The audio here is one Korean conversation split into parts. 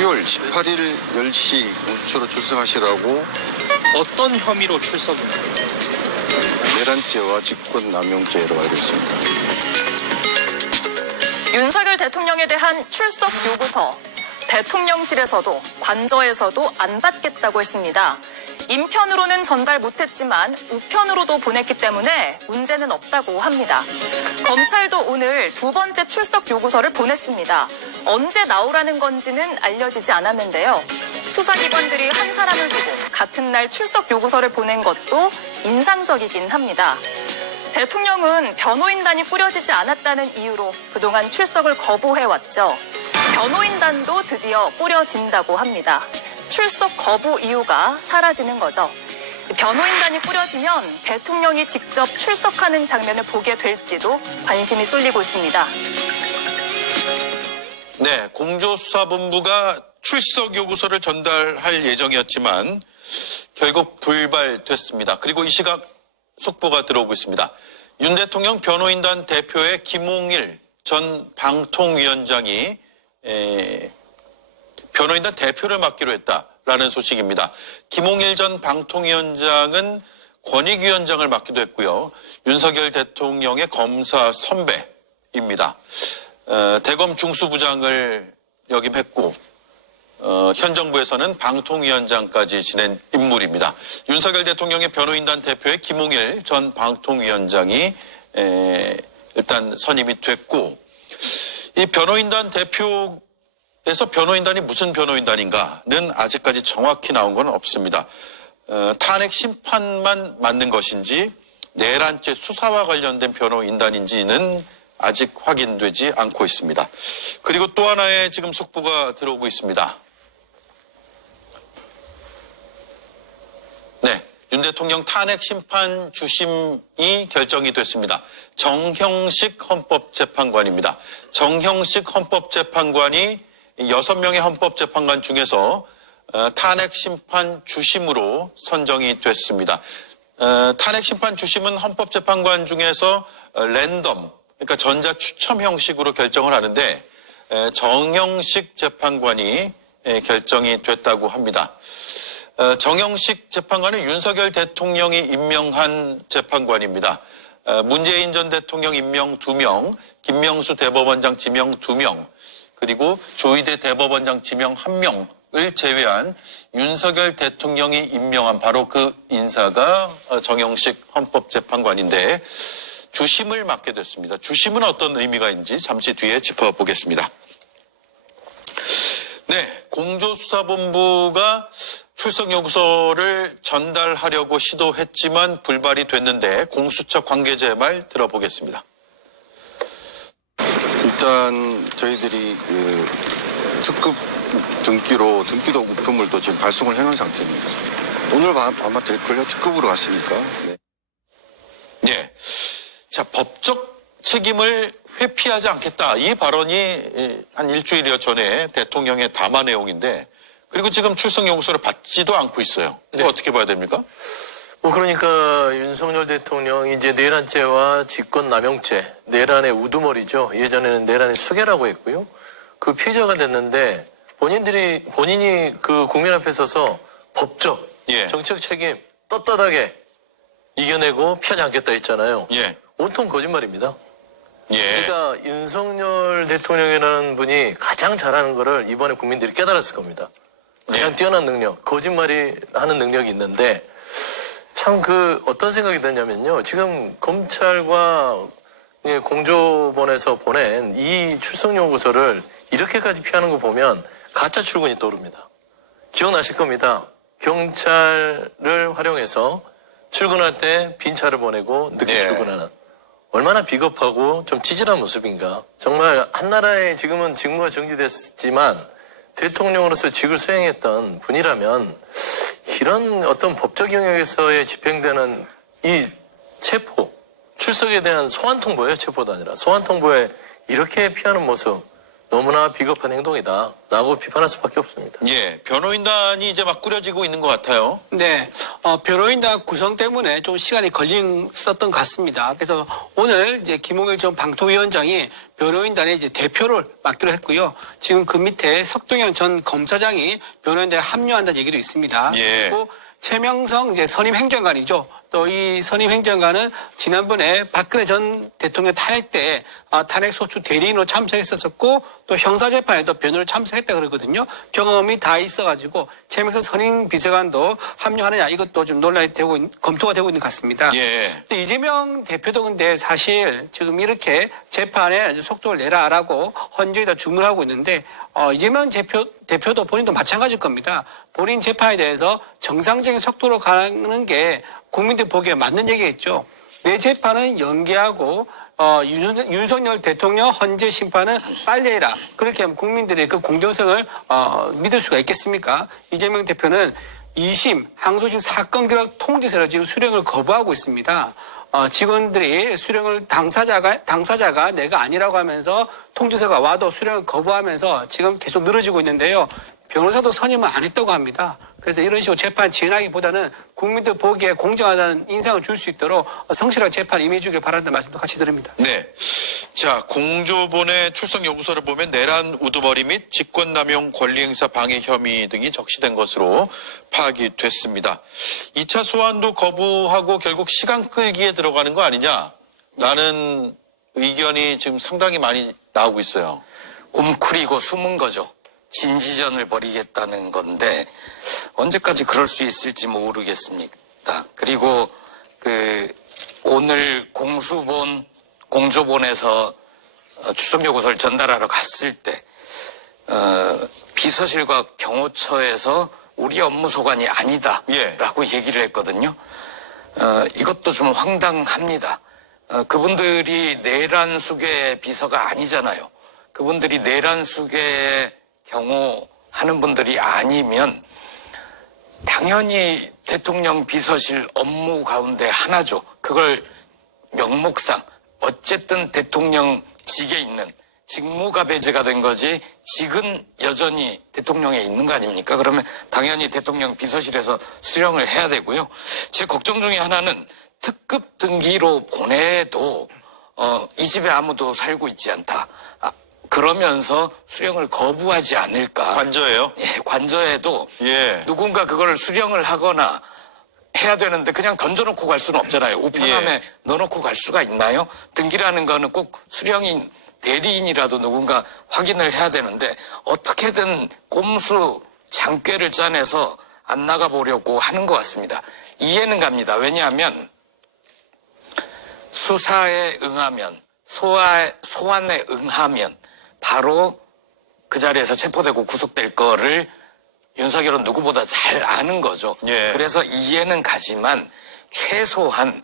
수요일 18일 10시 공수처로 출석하시라고. 어떤 혐의로 출석입니까? 내란죄와 직권남용죄로 알고 있습니다. 윤석열 대통령에 대한 출석 요구서. 대통령실에서도 관저에서도 안 받겠다고 했습니다. 인편으로는 전달 못했지만 우편으로도 보냈기 때문에 문제는 없다고 합니다. 검찰도 오늘 두 번째 출석 요구서를 보냈습니다. 언제 나오라는 건지는 알려지지 않았는데요. 수사기관들이 한 사람을 두고 같은 날 출석 요구서를 보낸 것도 인상적이긴 합니다. 대통령은 변호인단이 꾸려지지 않았다는 이유로 그동안 출석을 거부해왔죠. 변호인단도 드디어 꾸려진다고 합니다. 출석 거부 이유가 사라지는 거죠. 변호인단이 꾸려지면 대통령이 직접 출석하는 장면을 보게 될지도 관심이 쏠리고 있습니다. 네, 공조수사본부가 출석 요구서를 전달할 예정이었지만 결국 불발됐습니다. 그리고 이 시각 속보가 들어오고 있습니다. 윤 대통령 변호인단 대표의 김홍일 전 방통위원장이 변호인단 대표를 맡기로 했다라는 소식입니다. 김홍일 전 방통위원장은 권익위원장을 맡기도 했고요. 윤석열 대통령의 검사 선배입니다. 대검 중수부장을 역임했고 현 정부에서는 방통위원장까지 지낸 인물입니다. 윤석열 대통령의 변호인단 대표의 김홍일 전 방통위원장이 일단 선임이 됐고, 이 변호인단 대표에서 변호인단이 무슨 변호인단인가는 아직까지 정확히 나온 건 없습니다. 탄핵 심판만 맞는 것인지 내란죄 수사와 관련된 변호인단인지는 아직 확인되지 않고 있습니다. 그리고 또 하나의 지금 속보가 들어오고 있습니다. 네, 윤 대통령 탄핵 심판 주심이 결정이 됐습니다. 정형식 헌법재판관입니다. 정형식 헌법재판관이 6명의 헌법재판관 중에서 탄핵 심판 주심으로 선정이 됐습니다. 탄핵 심판 주심은 헌법재판관 중에서 랜덤, 그러니까 전자 추첨 형식으로 결정을 하는데 정형식 재판관이 결정이 됐다고 합니다. 정형식 재판관은 윤석열 대통령이 임명한 재판관입니다. 문재인 전 대통령 임명 2명, 김명수 대법원장 지명 2명, 그리고 조희대 대법원장 지명 1명을 제외한 윤석열 대통령이 임명한 바로 그 인사가 정형식 헌법재판관인데 주심을 맡게 됐습니다. 주심은 어떤 의미가 있는지 잠시 뒤에 짚어보겠습니다. 네, 공조수사본부가 출석 요구서를 전달하려고 시도했지만 불발이 됐는데 공수처 관계자의 말 들어보겠습니다. 일단 저희들이 특급 등기도 우편물도 지금 발송을 해놓은 상태입니다. 오늘 아마 될걸요. 특급으로 갔으니까. 네. 네. 자, 법적 책임을 회피하지 않겠다. 이 발언이 한 일주일여 전에 대통령의 담화 내용인데, 그리고 지금 출석 요구서를 받지도 않고 있어요. 네. 어떻게 봐야 됩니까? 그러니까 윤석열 대통령이 이제 내란죄와 직권남용죄, 내란의 우두머리죠. 예전에는 내란의 수괴라고 했고요. 그 피해자가 됐는데 본인이 그 국민 앞에 서서 법적, 정책 책임 떳떳하게 이겨내고 피하지 않겠다 했잖아요. 온통 거짓말입니다. 그러니까 윤석열 대통령이라는 분이 가장 잘하는 거를 이번에 국민들이 깨달았을 겁니다. 가장 뛰어난 능력, 거짓말이 하는 능력이 있는데 참 어떤 생각이 드냐면요. 지금 검찰과 공조본에서 보낸 이 출석 요구서를 이렇게까지 피하는 거 보면 가짜 출근이 떠오릅니다. 기억나실 겁니다. 경찰을 활용해서 출근할 때 빈 차를 보내고 늦게 출근하는. 얼마나 비겁하고 좀 찌질한 모습인가. 정말 한나라에 지금은 직무가 정지됐지만 대통령으로서 직을 수행했던 분이라면 이런 어떤 법적 영역에서의 집행되는 이 출석에 대한 소환 통보예요. 체포도 아니라. 소환 통보에 이렇게 피하는 모습 너무나 비겁한 행동이다라고 비판할 수밖에 없습니다. 예, 변호인단이 이제 막 꾸려지고 있는 것 같아요. 네, 변호인단 구성 때문에 좀 시간이 걸렸었던 것 같습니다. 그래서 오늘 이제 김홍일 전 방통위원장이 변호인단의 이제 대표를 맡기로 했고요. 지금 그 밑에 석동현 전 검사장이 변호인단에 합류한다는 얘기도 있습니다. 예. 그리고 최명성 이제 선임 행정관이죠. 또 이 선임 행정관은 지난번에 박근혜 전 대통령 탄핵 때 탄핵 소추 대리인으로 참석했었고 또 형사재판에도 변호를 참석했다 그러거든요. 경험이 다 있어가지고 최명성 선임 비서관도 합류하느냐 이것도 좀 논란이 되고 검토가 되고 있는 것 같습니다. 예. 근데 이재명 대표도 근데 사실 지금 이렇게 재판에 속도를 내라라고 헌재에다 주문하고 있는데 이재명 대표도 본인도 마찬가지일 겁니다. 본인 재판에 대해서 정상적인 속도로 가는 게 국민들 보기에 맞는 얘기겠죠. 내 재판은 연기하고 윤석열 대통령 헌재 심판은 빨리 해라. 그렇게 하면 국민들의 그 공정성을 믿을 수가 있겠습니까? 이재명 대표는 2심 항소심 사건 기록 통지서를 지금 수령을 거부하고 있습니다. 직원들이 수령을 당사자가 내가 아니라고 하면서 통지서가 와도 수령을 거부하면서 지금 계속 늘어지고 있는데요. 변호사도 선임을 안 했다고 합니다. 그래서 이런 식으로 재판 진행하기보다는 국민들 보기에 공정하다는 인상을 줄 수 있도록 성실하게 재판 임해주길 바란다는 말씀도 같이 드립니다. 네. 자, 공조본의 출석 요구서를 보면 내란 우두머리 및 직권남용 권리행사 방해 혐의 등이 적시된 것으로 파악이 됐습니다. 2차 소환도 거부하고 결국 시간 끌기에 들어가는 거 아니냐라는 의견이 지금 상당히 많이 나오고 있어요. 움크리고 숨은 거죠. 진지전을 벌이겠다는 건데 언제까지 그럴 수 있을지 모르겠습니다. 그리고 오늘 공조본에서 출석 요구서를 전달하러 갔을 때 비서실과 경호처에서 우리 업무 소관이 아니다라고 얘기를 했거든요. 이것도 좀 황당합니다. 그분들이 내란 수괴 비서가 아니잖아요. 그분들이 내란 수괴 경호하는 분들이 아니면 당연히 대통령 비서실 업무 가운데 하나죠. 그걸 명목상 어쨌든 대통령직에 있는 직무가 배제가 된 거지 직은 여전히 대통령에 있는 거 아닙니까? 그러면 당연히 대통령 비서실에서 수령을 해야 되고요. 제 걱정 중에 하나는 특급 등기로 보내도 이 집에 아무도 살고 있지 않다. 그러면서 수령을 거부하지 않을까. 관저예요? 예, 관저에도 예. 누군가 그거를 수령을 하거나 해야 되는데 그냥 던져놓고 갈 수는 없잖아요. 우편함에 예. 넣어놓고 갈 수가 있나요? 등기라는 거는 꼭 수령인 대리인이라도 누군가 확인을 해야 되는데 어떻게든 꼼수 장꾀를 짜내서 안 나가보려고 하는 것 같습니다. 이해는 갑니다. 왜냐하면 수사에 응하면 소환에 응하면 바로 그 자리에서 체포되고 구속될 거를 윤석열은 누구보다 잘 아는 거죠. 예. 그래서 이해는 가지만 최소한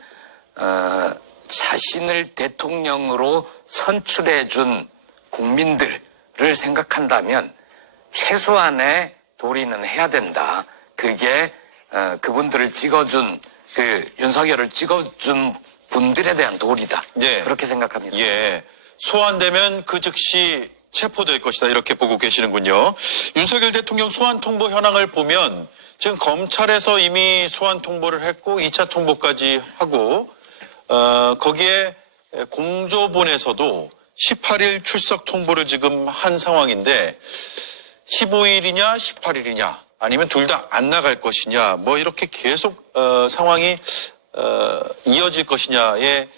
자신을 대통령으로 선출해 준 국민들을 생각한다면 최소한의 도리는 해야 된다. 그게 그분들을 찍어준 윤석열을 찍어준 분들에 대한 도리다. 예. 그렇게 생각합니다. 예. 소환되면 그 즉시 체포될 것이다. 이렇게 보고 계시는군요. 윤석열 대통령 소환 통보 현황을 보면 지금 검찰에서 이미 소환 통보를 했고 2차 통보까지 하고 거기에 공조본에서도 18일 출석 통보를 지금 한 상황인데 15일이냐 18일이냐 아니면 둘 다 안 나갈 것이냐 뭐 이렇게 계속 상황이 이어질 것이냐에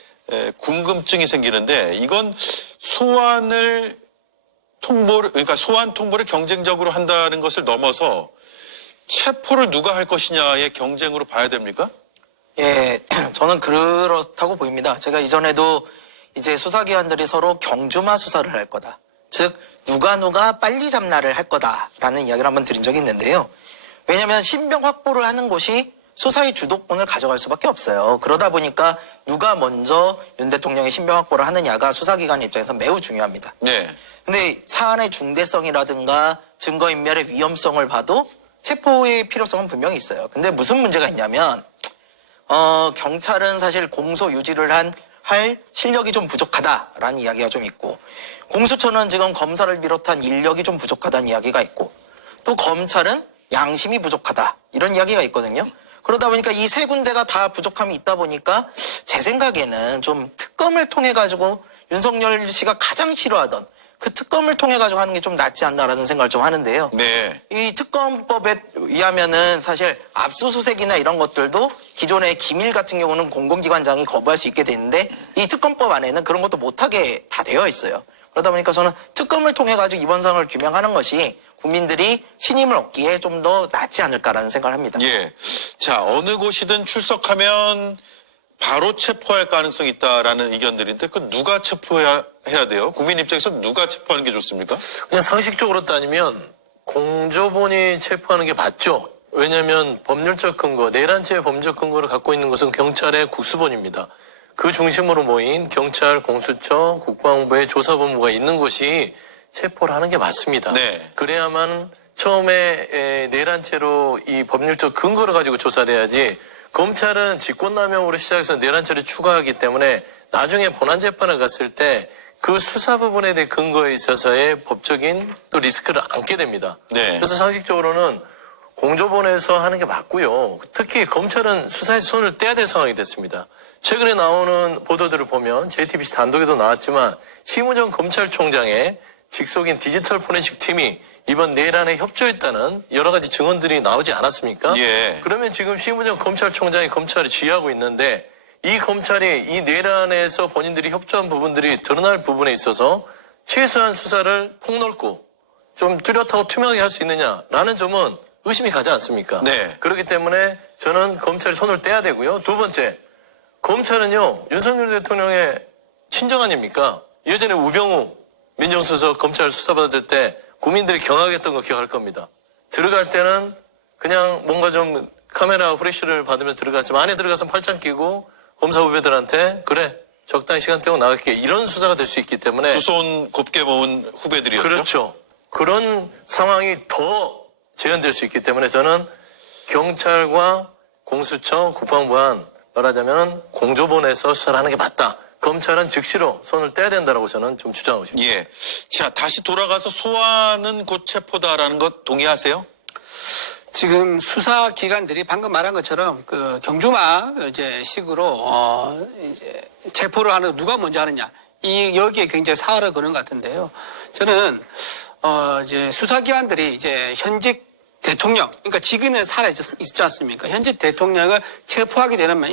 궁금증이 생기는데 이건 소환 통보를 경쟁적으로 한다는 것을 넘어서 체포를 누가 할 것이냐의 경쟁으로 봐야 됩니까? 예, 저는 그렇다고 보입니다. 제가 이전에도 이제 수사기관들이 서로 경주마 수사를 할 거다. 즉 누가 빨리 잡나를 할 거다라는 이야기를 한번 드린 적이 있는데요. 왜냐하면 신병 확보를 하는 곳이 수사의 주도권을 가져갈 수밖에 없어요. 그러다 보니까 누가 먼저 윤 대통령의 신병 확보를 하느냐가 수사기관 입장에서 매우 중요합니다. 네. 근데 사안의 중대성이라든가 증거인멸의 위험성을 봐도 체포의 필요성은 분명히 있어요. 근데 무슨 문제가 있냐면 경찰은 사실 공소 유지를 한 할 실력이 좀 부족하다라는 이야기가 좀 있고, 공수처는 지금 검사를 비롯한 인력이 좀 부족하다는 이야기가 있고, 또 검찰은 양심이 부족하다 이런 이야기가 있거든요. 그러다 보니까 이 세 군데가 다 부족함이 있다 보니까 제 생각에는 좀 특검을 통해 가지고 윤석열 씨가 가장 싫어하던 그 특검을 통해 가지고 하는 게 좀 낫지 않나라는 생각을 좀 하는데요. 네. 이 특검법에 의하면은 사실 압수수색이나 이런 것들도 기존의 기밀 같은 경우는 공공기관장이 거부할 수 있게 되는데, 이 특검법 안에는 그런 것도 못하게 다 되어 있어요. 그러다 보니까 저는 특검을 통해 가지고 이번 상황을 규명하는 것이 국민들이 신임을 얻기에 좀 더 낫지 않을까라는 생각을 합니다. 예. 자, 어느 곳이든 출석하면 바로 체포할 가능성이 있다라는 의견들인데, 그 누가 체포해야 돼요? 국민 입장에서 누가 체포하는 게 좋습니까? 그냥 상식적으로 따지면 공조본이 체포하는 게 맞죠. 왜냐하면 법률적 근거, 내란죄의 법률적 근거를 갖고 있는 것은 경찰의 국수본입니다. 그 중심으로 모인 경찰, 공수처, 국방부의 조사본부가 있는 곳이 체포를 하는 게 맞습니다. 네. 그래야만 처음에 내란죄로 이 법률적 근거를 가지고 조사를 해야지, 검찰은 직권남용으로 시작해서 내란죄를 추가하기 때문에 나중에 본안재판을 갔을 때 그 수사 부분에 대한 근거에 있어서의 법적인 또 리스크를 안게 됩니다. 네. 그래서 상식적으로는 공조본에서 하는 게 맞고요. 특히 검찰은 수사에서 손을 떼야 될 상황이 됐습니다. 최근에 나오는 보도들을 보면 JTBC 단독에도 나왔지만, 심우정 검찰총장의 직속인 디지털 포렌식 팀이 이번 내란에 협조했다는 여러 가지 증언들이 나오지 않았습니까? 예. 그러면 지금 심우정 검찰총장이 검찰을 지휘하고 있는데, 이 검찰이 이 내란에서 본인들이 협조한 부분들이 드러날 부분에 있어서 최소한 수사를 폭넓고 좀 뚜렷하고 투명하게 할 수 있느냐라는 점은 의심이 가지 않습니까? 네. 그렇기 때문에 저는 검찰이 손을 떼야 되고요. 두 번째, 검찰은요, 윤석열 대통령의 친정 아닙니까? 예전에 우병우 민정수석 검찰 수사받을 때 국민들이 경악했던 거 기억할 겁니다. 들어갈 때는 그냥 뭔가 좀 카메라 프레쉬를 받으면서 들어갔지만, 안에 들어가서 팔짱 끼고 검사 후배들한테 그래 적당히 시간 빼고 나갈게, 이런 수사가 될 수 있기 때문에. 두 손 곱게 모은 후배들이었죠. 그렇죠. 그런 상황이 더 재현될 수 있기 때문에 저는 경찰과 공수처, 국방부한 말하자면 공조본에서 수사를 하는 게 맞다. 검찰은 즉시로 손을 떼야 된다라고 저는 좀 주장하고 싶습니다. 예. 자, 다시 돌아가서 소환은 곧 체포다라는 것 동의하세요? 지금 수사 기관들이 방금 말한 것처럼 그 경주마 이제 식으로 이제 체포를 하는, 누가 먼저 하느냐, 이 여기에 굉장히 사활을 거는 것 같은데요. 저는 이제 수사 기관들이 이제 현직 대통령, 그러니까 지금은 살아 있지 않습니까? 현직 대통령을 체포하게 되면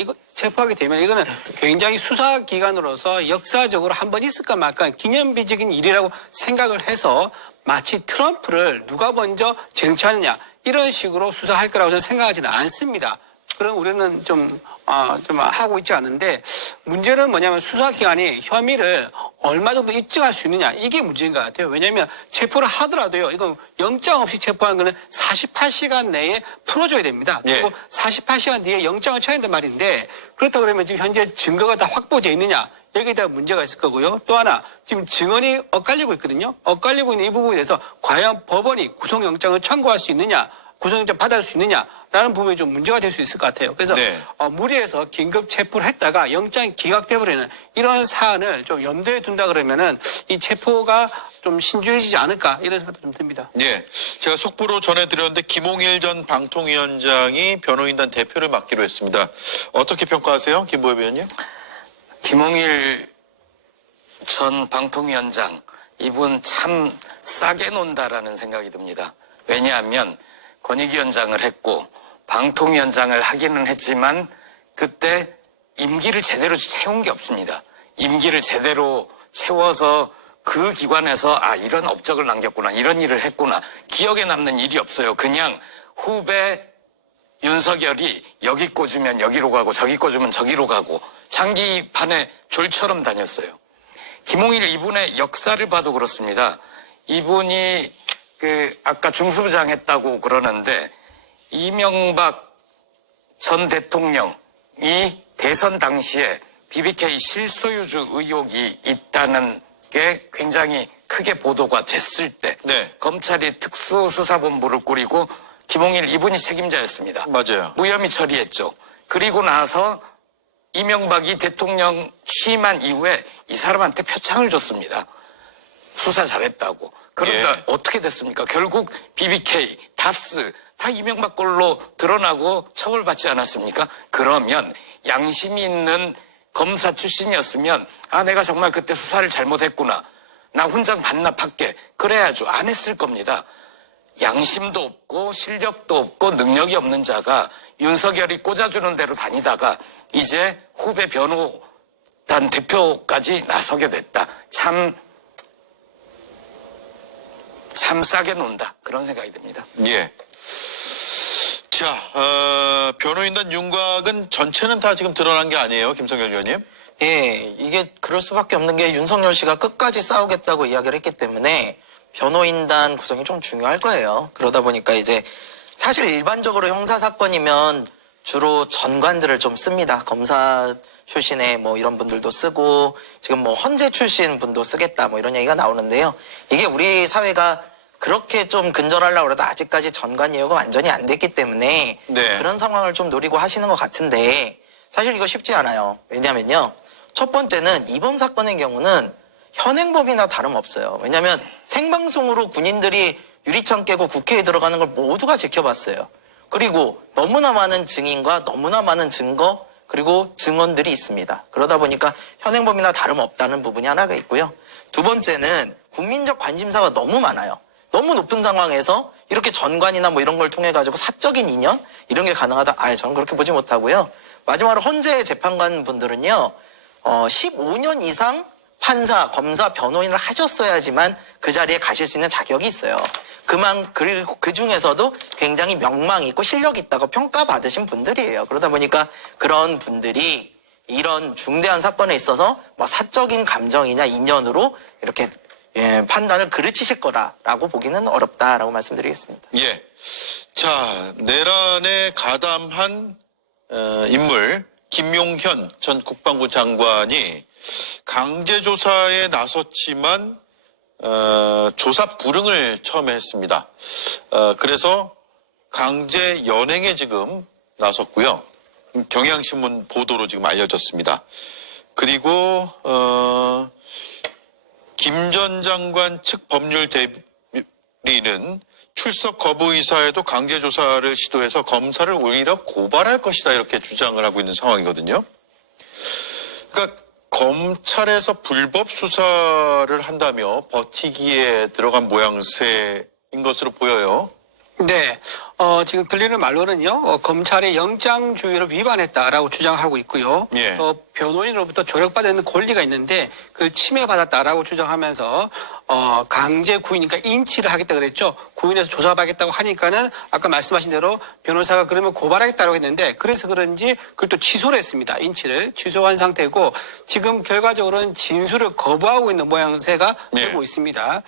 이거는 굉장히 수사 기관으로서 역사적으로 한 번 있을까 말까 기념비적인 일이라고 생각을 해서, 마치 트럼프를 누가 먼저 쟁취하느냐 이런 식으로 수사할 거라고 저는 생각하지는 않습니다. 그럼 우리는 좀 하고 있지 않은데, 문제는 뭐냐면 수사기관이 혐의를 얼마 정도 입증할 수 있느냐, 이게 문제인 것 같아요. 왜냐하면 체포를 하더라도요, 이건 영장 없이 체포하는 거는 48시간 내에 풀어줘야 됩니다. 그리고 48시간 뒤에 영장을 쳐야 된단 말인데, 그렇다 그러면 지금 현재 증거가 다 확보되어 있느냐, 여기에 대한 문제가 있을 거고요. 또 하나, 지금 증언이 엇갈리고 있거든요. 엇갈리고 있는 이 부분에 대해서 과연 법원이 구속영장을 청구할 수 있느냐, 구속영장 받을 수 있느냐라는 부분이 좀 문제가 될 수 있을 것 같아요. 그래서 네. 무리해서 긴급 체포를 했다가 영장이 기각돼버리는 이런 사안을 좀 염두에 둔다 그러면은 이 체포가 좀 신중해지지 않을까, 이런 생각도 좀 듭니다. 예. 제가 속보로 전해드렸는데 김홍일 전 방통위원장이 변호인단 대표를 맡기로 했습니다. 어떻게 평가하세요, 김보엽 의원님? 김홍일 전 방통위원장, 이분 참 싸게 논다라는 생각이 듭니다. 왜냐하면 권익위원장을 했고 방통위원장을 하기는 했지만 그때 임기를 제대로 채운 게 없습니다. 임기를 제대로 채워서 그 기관에서 이런 업적을 남겼구나, 이런 일을 했구나, 기억에 남는 일이 없어요. 그냥 후배 윤석열이 여기 꽂으면 여기로 가고 저기 꽂으면 저기로 가고 장기판에 졸처럼 다녔어요. 김홍일 이분의 역사를 봐도 그렇습니다. 이분이 아까 중수부장 했다고 그러는데, 이명박 전 대통령이 대선 당시에 BBK 실소유주 의혹이 있다는 게 굉장히 크게 보도가 됐을 때, 네. 검찰이 특수수사본부를 꾸리고 김홍일 이분이 책임자였습니다. 맞아요. 무혐의 처리했죠. 그리고 나서 이명박이 대통령 취임한 이후에 이 사람한테 표창을 줬습니다. 수사 잘했다고. 그런데 예. 어떻게 됐습니까? 결국 BBK, 다스 다 이명박 걸로 드러나고 처벌받지 않았습니까? 그러면 양심이 있는 검사 출신이었으면 내가 정말 그때 수사를 잘못했구나. 나 훈장 반납할게. 그래야죠. 안 했을 겁니다. 양심도 없고 실력도 없고 능력이 없는 자가 윤석열이 꽂아주는 대로 다니다가 이제 후배 변호단 대표까지 나서게 됐다. 참 싸게 논다. 그런 생각이 듭니다. 예. 자, 변호인단 윤곽은 전체는 다 지금 드러난 게 아니에요, 김성열 의원님? 예, 이게 그럴 수밖에 없는 게 윤석열 씨가 끝까지 싸우겠다고 이야기를 했기 때문에 변호인단 구성이 좀 중요할 거예요. 그러다 보니까 이제 사실 일반적으로 형사사건이면 주로 전관들을 좀 씁니다. 검사 출신의 뭐 이런 분들도 쓰고 지금 뭐 헌재 출신 분도 쓰겠다 뭐 이런 얘기가 나오는데요. 이게 우리 사회가 그렇게 좀 근절하려고 해도 아직까지 전관 예우가 완전히 안 됐기 때문에 네. 그런 상황을 좀 노리고 하시는 것 같은데 사실 이거 쉽지 않아요. 왜냐면요. 첫 번째는 이번 사건의 경우는 현행법이나 다름없어요. 왜냐하면 생방송으로 군인들이 유리창 깨고 국회에 들어가는 걸 모두가 지켜봤어요. 그리고 너무나 많은 증인과 너무나 많은 증거 그리고 증언들이 있습니다. 그러다 보니까 현행법이나 다름없다는 부분이 하나가 있고요. 두 번째는 국민적 관심사가 너무 많아요. 너무 높은 상황에서 이렇게 전관이나 뭐 이런 걸 통해 가지고 사적인 인연 이런 게 가능하다. 저는 그렇게 보지 못하고요. 마지막으로 헌재 재판관 분들은요. 15년 이상 판사, 검사, 변호인을 하셨어야지만 그 자리에 가실 수 있는 자격이 있어요. 그리고 그 중에서도 굉장히 명망 있고 실력 있다고 평가받으신 분들이에요. 그러다 보니까 그런 분들이 이런 중대한 사건에 있어서 뭐 사적인 감정이나 인연으로 이렇게 판단을 그르치실 거다라고 보기는 어렵다라고 말씀드리겠습니다. 예. 자, 내란에 가담한 인물 김용현 전 국방부 장관이 강제조사에 나섰지만 조사 불응을 처음에 했습니다. 그래서 강제 연행에 지금 나섰고요. 경향신문 보도로 지금 알려졌습니다. 그리고 김 전 장관 측 법률 대리는 출석 거부 의사에도 강제조사를 시도해서 검사를 오히려 고발할 것이다 이렇게 주장을 하고 있는 상황이거든요. 그러니까 검찰에서 불법 수사를 한다며 버티기에 들어간 모양새인 것으로 보여요. 네, 지금 들리는 말로는요, 검찰의 영장주의를 위반했다라고 주장하고 있고요. 예. 또 변호인으로부터 조력받는 권리가 있는데 그걸 침해받았다라고 주장하면서 강제 구인이니까 인치를 하겠다 그랬죠. 구인해서 조사하겠다고 하니까는 아까 말씀하신 대로 변호사가 그러면 고발하겠다고 했는데 그래서 그런지 그걸 또 취소를 했습니다. 인치를 취소한 상태고 지금 결과적으로는 진술을 거부하고 있는 모양새가 예. 되고 있습니다.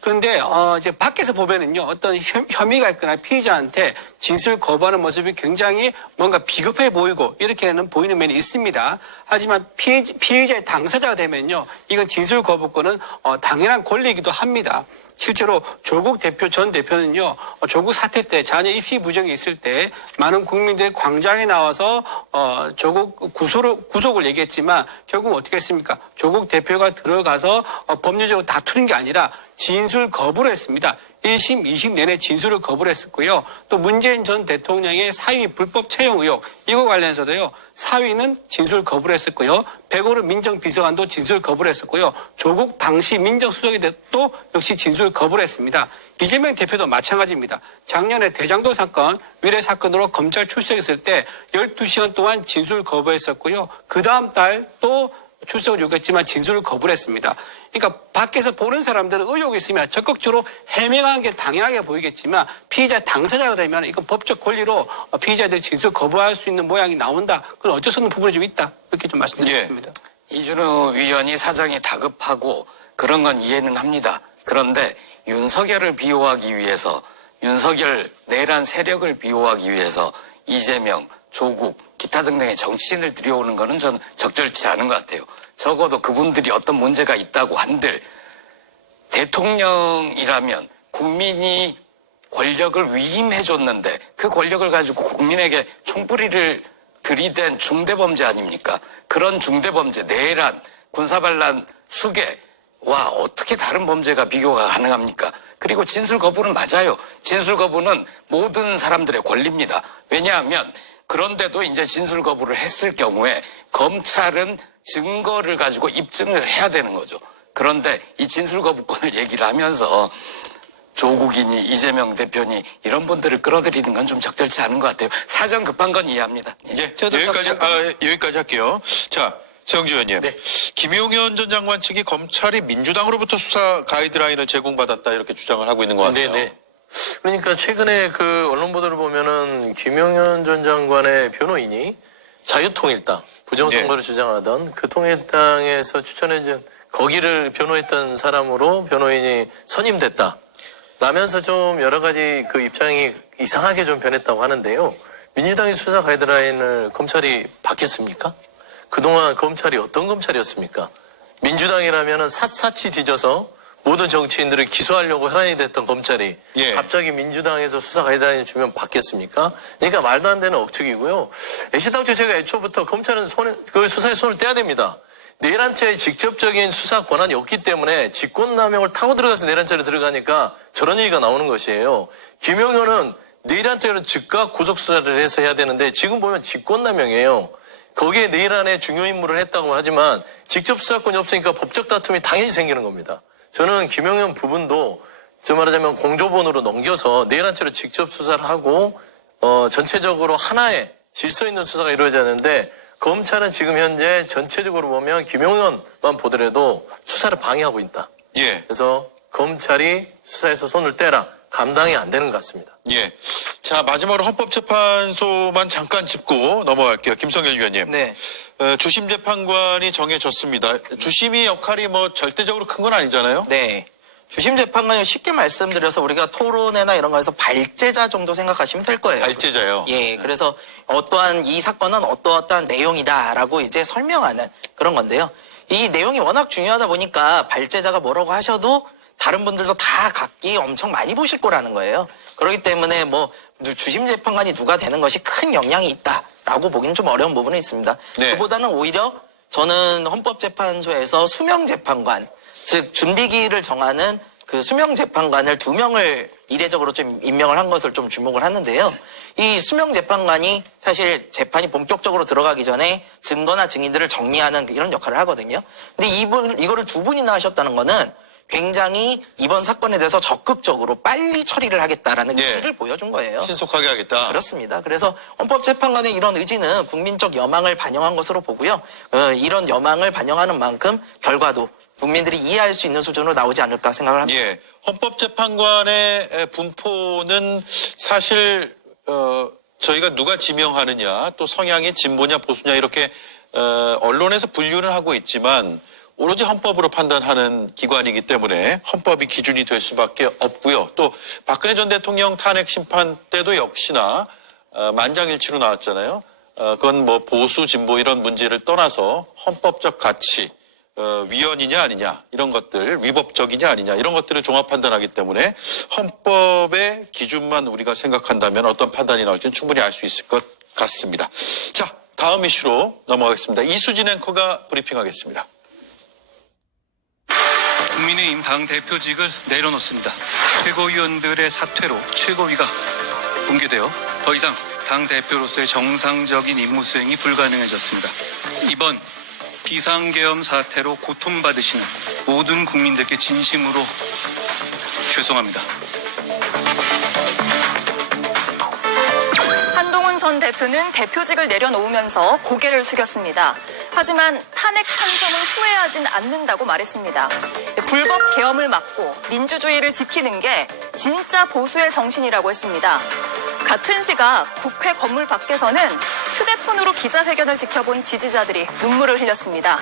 그런데 이제 밖에서 보면은요, 어떤 혐의가 있거나 피의자한테 진술 거부하는 모습이 굉장히 뭔가 비겁해 보이고 이렇게는 보이는 면이 있습니다. 하지만 피해자의 당사자가 되면요, 이건 진술 거부권은 당연한 권리이기도 합니다. 실제로 조국 전 대표는요, 조국 사태 때 자녀 입시 부정이 있을 때 많은 국민들이 광장에 나와서 조국 구속을 얘기했지만 결국 어떻게 했습니까? 조국 대표가 들어가서 법률적으로 다투는 게 아니라 진술 거부를 했습니다. 1심, 2심 내내 진술을 거부를 했었고요. 또 문재인 전 대통령의 사위 불법 채용 의혹 이거 관련해서도요. 사위는 진술 거부를 했었고요. 백오르 민정비서관도 진술 거부를 했었고요. 조국 당시 민정수석도 역시 진술 거부를 했습니다. 이재명 대표도 마찬가지입니다. 작년에 대장동 사건, 위례 사건으로 검찰 출석했을 때 12시간 동안 진술 거부했었고요. 그 다음 달 또 출석을 요구했지만 진술을 거부를 했습니다. 그러니까 밖에서 보는 사람들은 의혹이 있으면 적극적으로 해명하는 게 당연하게 보이겠지만 피의자 당사자가 되면 이건 법적 권리로 피의자들이 진술 거부할 수 있는 모양이 나온다. 그건 어쩔 수 없는 부분이 좀 있다. 이렇게 좀 말씀드리겠습니다. 이준우 위원이 사정이 다급하고 그런 건 이해는 합니다. 그런데 윤석열을 비호하기 위해서 윤석열 내란 세력을 비호하기 위해서 이재명, 조국, 기타 등등의 정치인을 들여오는 거는 저는 적절치 않은 것 같아요. 적어도 그분들이 어떤 문제가 있다고 한들 대통령이라면 국민이 권력을 위임해줬는데 그 권력을 가지고 국민에게 총뿌리를 들이댄 중대범죄 아닙니까? 그런 중대범죄, 내란, 군사반란, 수괴와 어떻게 다른 범죄가 비교가 가능합니까? 그리고 진술 거부는 맞아요. 진술 거부는 모든 사람들의 권리입니다. 왜냐하면 그런데도 이제 진술 거부를 했을 경우에 검찰은 증거를 가지고 입증을 해야 되는 거죠. 그런데 이 진술 거부권을 얘기를 하면서 조국이니 이재명 대표니 이런 분들을 끌어들이는 건 좀 적절치 않은 것 같아요. 사정 급한 건 이해합니다. 예, 저도 여기까지 할게요. 자, 최영주 의원님. 네. 김용현 전 장관 측이 검찰이 민주당으로부터 수사 가이드라인을 제공받았다 이렇게 주장을 하고 있는 것 같아요. 네네. 그러니까 최근에 그 언론 보도를 보면은 김용현 전 장관의 변호인이 자유통일당 부정선거를 주장하던 그 통일당에서 추천해준 거기를 변호했던 사람으로 변호인이 선임됐다. 라면서 좀 여러 가지 그 입장이 이상하게 좀 변했다고 하는데요. 민주당이 수사 가이드라인을 검찰이 바뀌었습니까? 그동안 검찰이 어떤 검찰이었습니까? 민주당이라면은 샅샅이 뒤져서 모든 정치인들을 기소하려고 혈안이 됐던 검찰이 예. 갑자기 민주당에서 수사 가이드라인을 주면 받겠습니까? 그러니까 말도 안 되는 억측이고요. 애시당초 제가 애초부터 검찰은 그 수사에 손을 떼야 됩니다. 내란죄의 직접적인 수사 권한이 없기 때문에 직권남용을 타고 들어가서 내란죄로 들어가니까 저런 얘기가 나오는 것이에요. 김용현은 내란죄로 즉각 구속수사를 해서 해야 되는데 지금 보면 직권남용이에요. 거기에 내란의 중요 임무를 했다고 하지만 직접 수사권이 없으니까 법적 다툼이 당연히 생기는 겁니다. 저는 김용현 부분도 저 말하자면 공조본으로 넘겨서 내란죄로 직접 수사를 하고 전체적으로 하나의 질서 있는 수사가 이루어져야 하는데 검찰은 지금 현재 전체적으로 보면 김용현만 보더라도 수사를 방해하고 있다. 예. 그래서 검찰이 수사에서 손을 떼라. 감당이 안 되는 것 같습니다. 예. 자, 마지막으로 헌법재판소만 잠깐 짚고 넘어갈게요. 김성일 위원님. 네. 주심 재판관이 정해졌습니다. 주심이 역할이 뭐 절대적으로 큰 건 아니잖아요. 네. 주심 재판관이 쉽게 말씀드려서 우리가 토론회나 이런 거에서 발제자 정도 생각하시면 될 거예요. 발제자요. 예, 그래서 어떠한 이 사건은 어떠한 내용이다라고 이제 설명하는 그런 건데요. 이 내용이 워낙 중요하다 보니까 발제자가 뭐라고 하셔도 다른 분들도 다 각기 엄청 많이 보실 거라는 거예요. 그렇기 때문에 뭐 주심 재판관이 누가 되는 것이 큰 영향이 있다라고 보기는 좀 어려운 부분이 있습니다. 네. 그보다는 오히려 저는 헌법재판소에서 수명재판관, 즉 준비기일을 정하는 그 수명재판관을 2명을 이례적으로 좀 임명을 한 것을 좀 주목을 하는데요. 이 수명재판관이 사실 재판이 본격적으로 들어가기 전에 증거나 증인들을 정리하는 이런 역할을 하거든요. 근데 이거를 2분이나 하셨다는 거는 굉장히 이번 사건에 대해서 적극적으로 빨리 처리를 하겠다라는 예. 의지를 보여준 거예요. 신속하게 하겠다. 그렇습니다. 그래서 헌법재판관의 이런 의지는 국민적 여망을 반영한 것으로 보고요. 이런 여망을 반영하는 만큼 결과도 국민들이 이해할 수 있는 수준으로 나오지 않을까 생각을 합니다. 예. 헌법재판관의 분포는 사실 저희가 누가 지명하느냐 또 성향이 진보냐 보수냐 이렇게 언론에서 분류를 하고 있지만 오로지 헌법으로 판단하는 기관이기 때문에 헌법이 기준이 될 수밖에 없고요. 또 박근혜 전 대통령 탄핵 심판 때도 역시나 만장일치로 나왔잖아요. 그건 뭐 보수 진보 이런 문제를 떠나서 헌법적 가치 위헌이냐 아니냐 이런 것들 위법적이냐 아니냐 이런 것들을 종합 판단하기 때문에 헌법의 기준만 우리가 생각한다면 어떤 판단이 나올지는 충분히 알 수 있을 것 같습니다. 자, 다음 이슈로 넘어가겠습니다. 이수진 앵커가 브리핑하겠습니다. 국민의힘 당대표직을 내려놓습니다. 최고위원들의 사퇴로 최고위가 붕괴되어 더 이상 당대표로서의 정상적인 임무 수행이 불가능해졌습니다. 이번 비상계엄 사태로 고통받으시는 모든 국민들께 진심으로 죄송합니다. 한동훈 전 대표는 대표직을 내려놓으면서 고개를 숙였습니다. 하지만 탄핵 찬성을 후회하진 않는다고 말했습니다. 불법 계엄을 막고 민주주의를 지키는 게 진짜 보수의 정신이라고 했습니다. 같은 시각 국회 건물 밖에서는 휴대폰으로 기자회견을 지켜본 지지자들이 눈물을 흘렸습니다.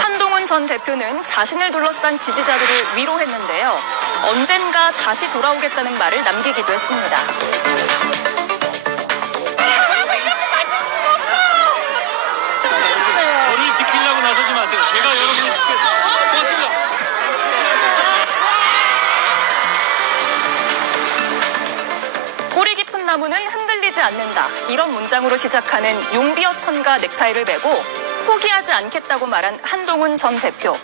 한동훈 전 대표는 자신을 둘러싼 지지자들을 위로했는데요. 언젠가 다시 돌아오겠다는 말을 남기기도 했습니다. 저를 지키려고 나서지 마세요. 제가 여러분을 지켜요. 고맙습니다. 않는다. 이런 문장으로 시작하는 용비어 천가 넥타이를 메고 포기하지 않겠다고 말한 한동훈 전 대표.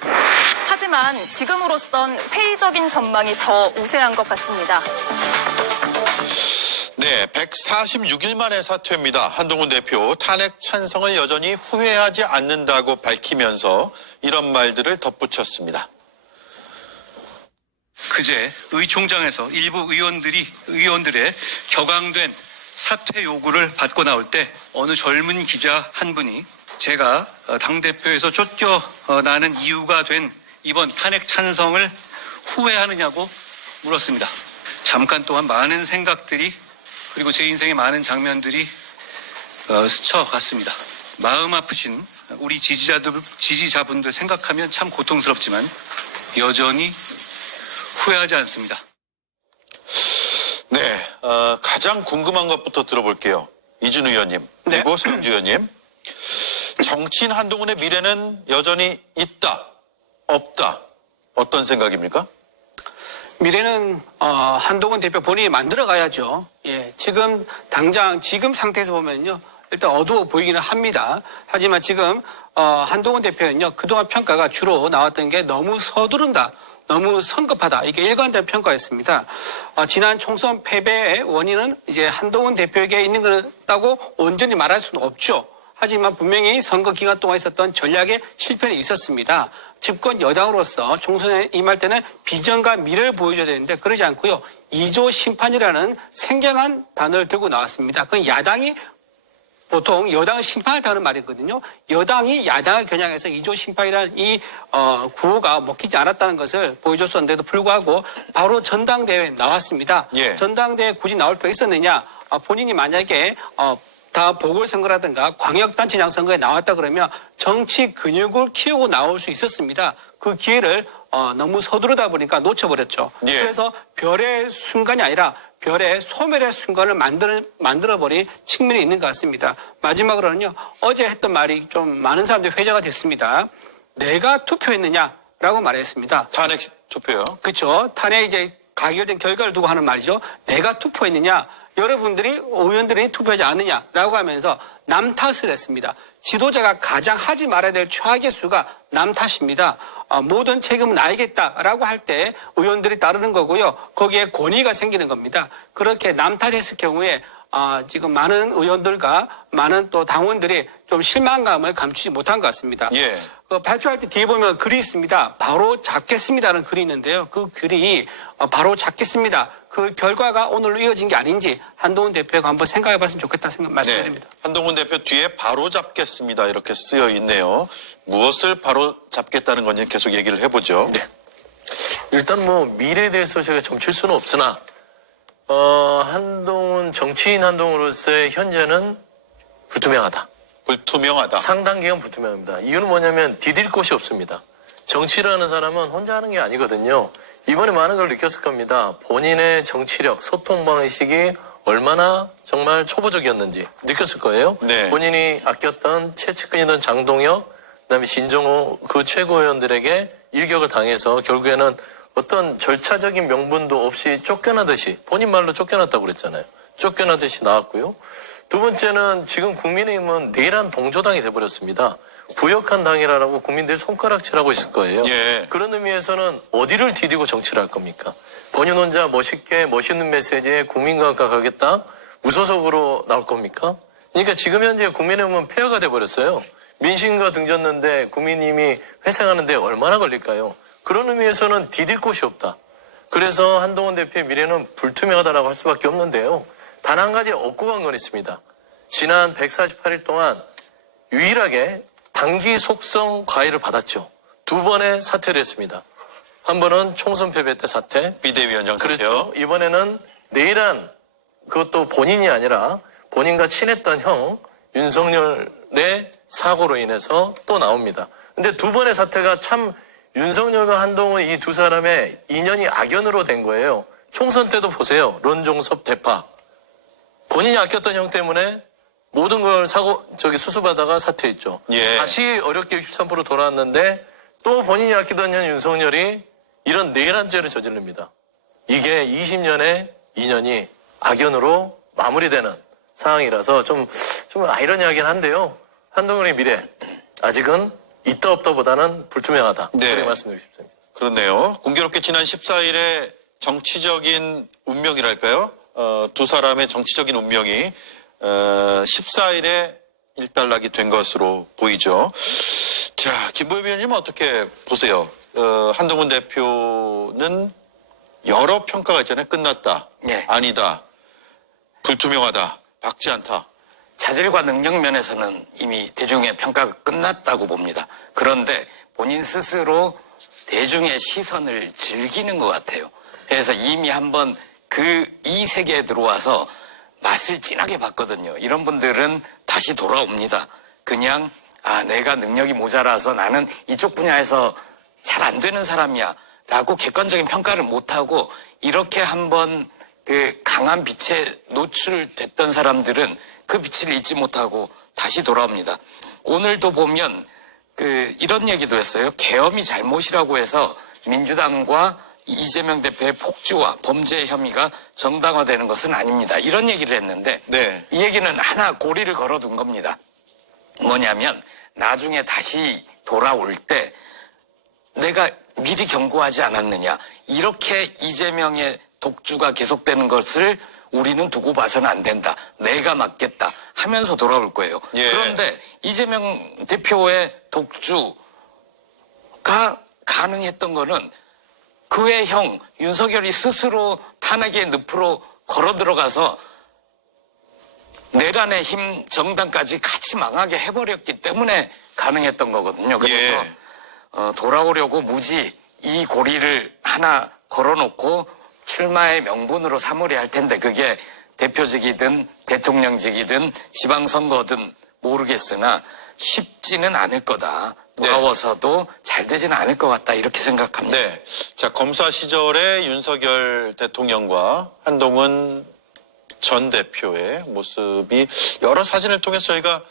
하지만 지금으로선 회의적인 전망이 더 우세한 것 같습니다. 네, 146일 만에 사퇴입니다. 한동훈 대표 탄핵 찬성을 여전히 후회하지 않는다고 밝히면서 이런 말들을 덧붙였습니다. 그제 의총장에서 일부 의원들의 격앙된 사퇴 요구를 받고 나올 때 어느 젊은 기자 한 분이 제가 당대표에서 쫓겨나는 이유가 된 이번 탄핵 찬성을 후회하느냐고 물었습니다. 잠깐 동안 많은 생각들이 그리고 제 인생의 많은 장면들이 스쳐갔습니다. 마음 아프신 우리 지지자분들 생각하면 참 고통스럽지만 여전히 후회하지 않습니다. 네, 가장 궁금한 것부터 들어볼게요. 이준 의원님, 그리고 서영주 의원님. 정치인 한동훈의 미래는 여전히 있다, 없다. 어떤 생각입니까? 미래는 한동훈 대표 본인이 만들어 가야죠. 예, 지금 당장 지금 상태에서 보면요, 일단 어두워 보이기는 합니다. 하지만 지금 한동훈 대표는요, 그동안 평가가 주로 나왔던 게 너무 서두른다, 너무 성급하다, 이게 일관된 평가였습니다. 지난 총선 패배의 원인은 이제 한동훈 대표에게 있는 거라고 온전히 말할 수는 없죠. 하지만 분명히 선거 기간 동안 있었던 전략의 실패는 있었습니다. 집권 여당으로서 총선에 임할 때는 비전과 미래를 보여줘야 되는데 그러지 않고요. 2조 심판이라는 생경한 단어를 들고 나왔습니다. 그건 야당이 보통 여당 심판을 다는 말이거든요. 여당이 야당을 겨냥해서 2조 심판이라는 이 구호가 먹히지 않았다는 것을 보여줬었는데도 불구하고 바로 전당대회에 나왔습니다. 예. 전당대회에 굳이 나올 필요가 있었느냐. 본인이 만약에 다 보궐선거라든가 광역단체장 선거에 나왔다 그러면 정치 근육을 키우고 나올 수 있었습니다. 그 기회를 너무 서두르다 보니까 놓쳐버렸죠. 예. 그래서 별의 순간이 아니라 별의 소멸의 순간을 만들어버린 측면이 있는 것 같습니다. 마지막으로는요, 어제 했던 말이 좀 많은 사람들이 회자가 됐습니다. 내가 투표했느냐라고 말했습니다. 탄핵 투표요. 그렇죠. 탄핵 이제 가결된 결과를 두고 하는 말이죠. 내가 투표했느냐, 여러분들이 의원들이 투표하지 않느냐라고 하면서 남 탓을 했습니다. 지도자가 가장 하지 말아야 될 최악의 수가 남 탓입니다. 모든 책임은 나야겠다라고 할 때 의원들이 따르는 거고요. 거기에 권위가 생기는 겁니다. 그렇게 남 탓했을 경우에 지금 많은 의원들과 많은 또 당원들이 좀 실망감을 감추지 못한 것 같습니다. 예. 발표할 때 뒤에 보면 글이 있습니다. 바로 잡겠습니다라는 글이 있는데요. 그 글이 바로 잡겠습니다. 그 결과가 오늘로 이어진 게 아닌지 한동훈 대표가 한번 생각해 봤으면 좋겠다 말씀드립니다. 네. 한동훈 대표 뒤에 바로 잡겠습니다. 이렇게 쓰여 있네요. 무엇을 바로 잡겠다는 건지 계속 얘기를 해보죠. 네. 일단 뭐 미래에 대해서 제가 점칠 수는 없으나 한동훈 정치인 한동훈으로서의 현재는 불투명하다. 불투명하다. 상당 기간 불투명합니다. 이유는 뭐냐면 디딜 곳이 없습니다. 정치를 하는 사람은 혼자 하는 게 아니거든요. 이번에 많은 걸 느꼈을 겁니다. 본인의 정치력, 소통 방식이 얼마나 정말 초보적이었는지 느꼈을 거예요. 네. 본인이 아꼈던 최측근이던 장동혁, 그다음에 신종호 그 최고위원들에게 일격을 당해서 결국에는 어떤 절차적인 명분도 없이 쫓겨나듯이, 본인 말로 쫓겨났다고 그랬잖아요. 쫓겨나듯이 나왔고요. 두 번째는 지금 국민의힘은 내란 동조당이 돼버렸습니다. 부역한 당이라고 국민들이 손가락질하고 있을 거예요. 예. 그런 의미에서는 어디를 디디고 정치를 할 겁니까? 본인 혼자 멋있게 멋있는 메시지에 국민과 가겠다? 무소속으로 나올 겁니까? 그러니까 지금 현재 국민의힘은 폐허가 돼버렸어요. 민심과 등졌는데 국민의힘이 회생하는 데 얼마나 걸릴까요? 그런 의미에서는 디딜 곳이 없다. 그래서 한동훈 대표의 미래는 불투명하다라고 할 수밖에 없는데요. 단 한 가지 얻고 간 건 있습니다. 지난 148일 동안 유일하게 단기 속성 과외를 받았죠. 2번의 사퇴를 했습니다. 한 번은 총선 패배 때 사퇴. 비대위원장 사퇴요. 그렇죠. 이번에는 내일한 그것도 본인이 아니라 본인과 친했던 형 윤석열의 사고로 인해서 또 나옵니다. 근데 2번의 사퇴가 참 윤석열과 한동훈 이 두 사람의 인연이 악연으로 된 거예요. 총선 때도 보세요. 론종섭 대파. 본인이 아꼈던 형 때문에 모든 걸 수수받다가 사퇴했죠. 예. 다시 어렵게 63% 돌아왔는데 또 본인이 아끼던 형 윤석열이 이런 내란죄를 저지릅니다. 이게 20년의 인연이 악연으로 마무리되는 상황이라서 좀 아이러니하긴 한데요. 한동훈의 미래 아직은 있다 없다보다는 불투명하다. 네. 그렇게 말씀드리고 싶습니다. 그렇네요. 공교롭게 지난 14일에 정치적인 운명이랄까요? 두 사람의 정치적인 운명이 14일에 일단락이 된 것으로 보이죠. 자, 김보엽 위원님 어떻게 보세요? 한동훈 대표는 여러 평가가 있잖아요. 끝났다. 예. 아니다. 불투명하다. 박지 않다. 자질과 능력 면에서는 이미 대중의 평가가 끝났다고 봅니다. 그런데 본인 스스로 대중의 시선을 즐기는 것 같아요. 그래서 이미 한번 이 세계에 들어와서 맛을 진하게 봤거든요. 이런 분들은 다시 돌아옵니다. 그냥 내가 능력이 모자라서 나는 이쪽 분야에서 잘 안 되는 사람이야 라고 객관적인 평가를 못하고 이렇게 한번 그 강한 빛에 노출됐던 사람들은 그 빛을 잊지 못하고 다시 돌아옵니다. 오늘도 보면 이런 얘기도 했어요. 계엄이 잘못이라고 해서 민주당과 이재명 대표의 폭주와 범죄 혐의가 정당화되는 것은 아닙니다. 이런 얘기를 했는데 네. 이 얘기는 하나 고리를 걸어둔 겁니다. 뭐냐면 나중에 다시 돌아올 때 내가 미리 경고하지 않았느냐. 이렇게 이재명의 독주가 계속되는 것을 우리는 두고 봐서는 안 된다. 내가 맡겠다 하면서 돌아올 거예요. 예. 그런데 이재명 대표의 독주가 가능했던 거는 그의 형 윤석열이 스스로 탄핵의 늪으로 걸어 들어가서 내란의 힘 정당까지 같이 망하게 해버렸기 때문에 가능했던 거거든요. 그래서 예. 돌아오려고 무지 이 고리를 하나 걸어놓고 출마의 명분으로 삼으려 할 텐데 그게 대표직이든 대통령직이든 지방선거든 모르겠으나 쉽지는 않을 거다. 돌아와서도 잘 되지는 않을 것 같다. 이렇게 생각합니다. 네. 자, 검사 시절에 윤석열 대통령과 한동훈 전 대표의 모습이 여러 사진을 통해서 저희가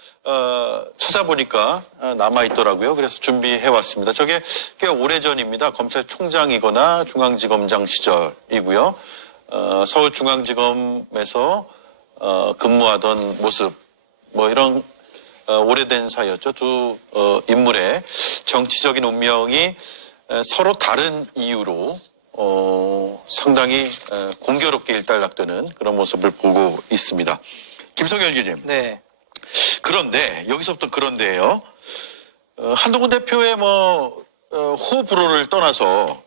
찾아보니까 남아있더라고요. 그래서 준비해왔습니다. 저게 꽤 오래전입니다. 검찰총장이거나 중앙지검장 시절이고요. 서울중앙지검에서 근무하던 모습 뭐 이런 오래된 사이였죠. 두 인물의 정치적인 운명이 서로 다른 이유로 상당히 공교롭게 일단락되는 그런 모습을 보고 있습니다. 김성열 의원님. 네. 그런데 여기서부터 그런데요. 한동훈 대표의 호불호를 떠나서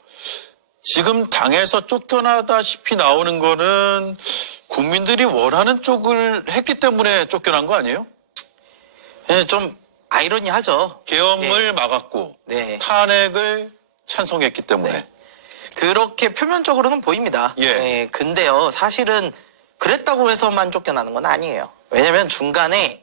지금 당에서 쫓겨나다시피 나오는 거는 국민들이 원하는 쪽을 했기 때문에 쫓겨난 거 아니에요? 네, 좀 아이러니하죠. 계엄을 막았고 네. 탄핵을 찬성했기 때문에. 네. 그렇게 표면적으로는 보입니다. 예. 네, 근데요, 사실은 그랬다고 해서만 쫓겨나는 건 아니에요. 왜냐면 중간에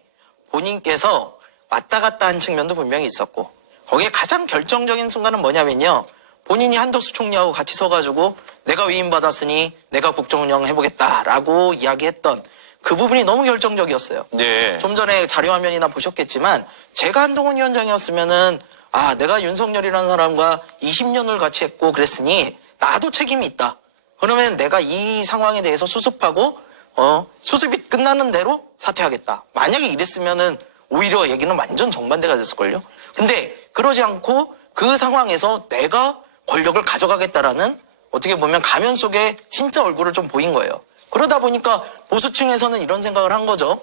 본인께서 왔다 갔다 한 측면도 분명히 있었고, 거기에 가장 결정적인 순간은 뭐냐면요. 본인이 한덕수 총리하고 같이 서가지고 내가 위임받았으니 내가 국정운영 해보겠다라고 이야기했던 그 부분이 너무 결정적이었어요. 네. 좀 전에 자료화면이나 보셨겠지만 제가 한동훈 위원장이었으면은 내가 윤석열이라는 사람과 20년을 같이 했고 그랬으니 나도 책임이 있다. 그러면 내가 이 상황에 대해서 수습하고 수습이 끝나는 대로 사퇴하겠다. 만약에 이랬으면은 오히려 얘기는 완전 정반대가 됐을걸요. 근데 그러지 않고 그 상황에서 내가 권력을 가져가겠다라는 어떻게 보면 가면 속에 진짜 얼굴을 좀 보인 거예요. 그러다 보니까 보수층에서는 이런 생각을 한 거죠.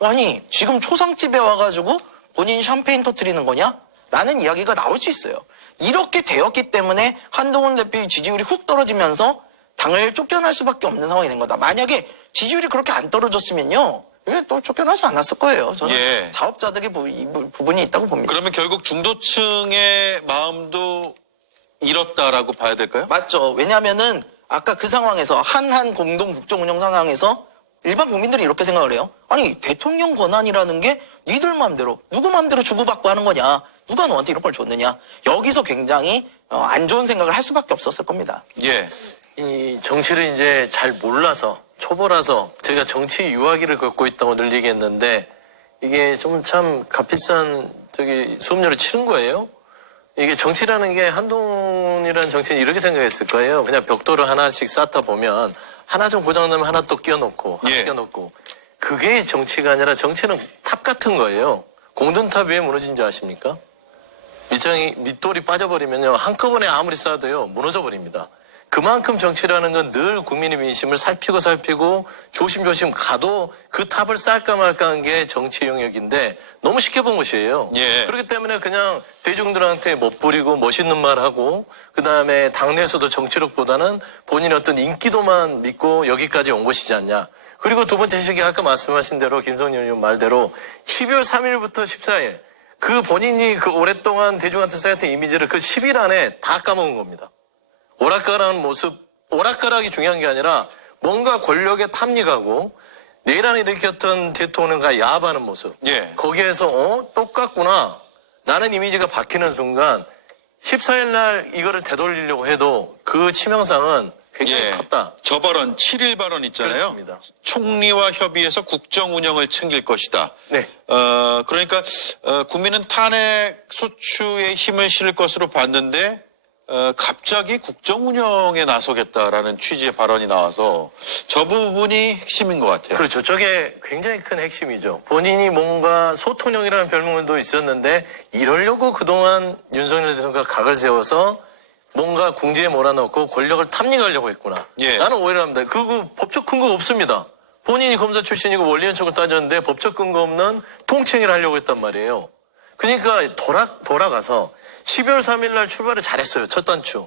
아니 지금 초상집에 와가지고 본인 샴페인 터뜨리는 거냐? 라는 이야기가 나올 수 있어요. 이렇게 되었기 때문에 한동훈 대표의 지지율이 훅 떨어지면서 당을 쫓겨날 수밖에 없는 상황이 된 거다. 만약에 지지율이 그렇게 안 떨어졌으면요. 왜 또 쫓겨나지 않았을 거예요. 저는 예. 자업자득의 부분이 있다고 봅니다. 그러면 결국 중도층의 마음도 잃었다라고 봐야 될까요? 맞죠. 왜냐하면은 아까 그 상황에서 한한 공동 국정운영 상황에서 일반 국민들이 이렇게 생각을 해요. 아니 대통령 권한이라는 게 니들 마음대로 누구 마음대로 주고받고 하는 거냐. 누가 너한테 이런 걸 줬느냐. 여기서 굉장히 안 좋은 생각을 할 수밖에 없었을 겁니다. 예. 이 정치를 이제 잘 몰라서 초보라서 제가 정치 유아기를 겪고 있다고 늘 얘기했는데 이게 좀 참 값비싼 수업료를 치른 거예요. 이게 정치라는 게 한동훈이라는 정치는 이렇게 생각했을 거예요. 그냥 벽돌을 하나씩 쌓다 보면 하나 좀 고장나면 하나 또 끼워놓고 하나 예. 끼워놓고 그게 정치가 아니라 정치는 탑 같은 거예요. 공든탑 왜 무너진지 아십니까? 밑돌이 빠져버리면요. 한꺼번에 아무리 쌓아도요. 무너져 버립니다. 그만큼 정치라는 건 늘 국민의 민심을 살피고 조심조심 가도 그 탑을 쌓을까 말까 한 게 정치 영역인데 너무 쉽게 본 것이에요. 예. 그렇기 때문에 그냥 대중들한테 멋부리고 멋있는 말하고 그다음에 당내에서도 정치력보다는 본인의 어떤 인기도만 믿고 여기까지 온 것이지 않냐. 그리고 두 번째 시기 아까 말씀하신 대로 김성년 의원 말대로 12월 3일부터 14일 그 본인이 그 오랫동안 대중한테 쌓였던 이미지를 그 10일 안에 다 까먹은 겁니다. 오락가락하는 모습, 오락가락이 중요한 게 아니라 뭔가 권력에 탐닉하고 내란을 일으켰던 대통령과 야합하는 모습. 예. 거기에서 똑같구나 라는 이미지가 바뀌는 순간 14일 날 이거를 되돌리려고 해도 그 치명상은 굉장히 컸다. 저 발언, 7일 발언 있잖아요. 그렇습니다. 총리와 협의해서 국정 운영을 챙길 것이다. 네. 그러니까 국민은 탄핵 소추에 힘을 실을 것으로 봤는데 갑자기 국정 운영에 나서겠다라는 취지의 발언이 나와서 저 부분이 핵심인 것 같아요. 그렇죠. 저게 굉장히 큰 핵심이죠. 본인이 뭔가 소통령이라는 별명도 있었는데 이러려고 그동안 윤석열 대통령과 각을 세워서 뭔가 궁지에 몰아넣고 권력을 탐닉하려고 했구나. 예. 나는 오해를 합니다. 그거 법적 근거 없습니다. 본인이 검사 출신이고 원리원칙을 따졌는데 법적 근거 없는 통칭을 하려고 했단 말이에요. 그러니까 돌아가서 12월 3일 날 출발을 잘했어요. 첫 단추.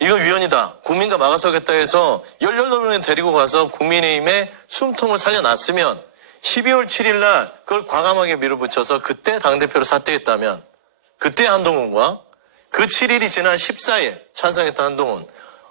이거 위헌이다. 국민과 막아서겠다 해서 18명을 데리고 가서 국민의힘의 숨통을 살려놨으면 12월 7일 날 그걸 과감하게 밀어붙여서 그때 당대표로 사퇴했다면 그때 한동훈과 그 7일이 지난 14일 찬성했던 한동훈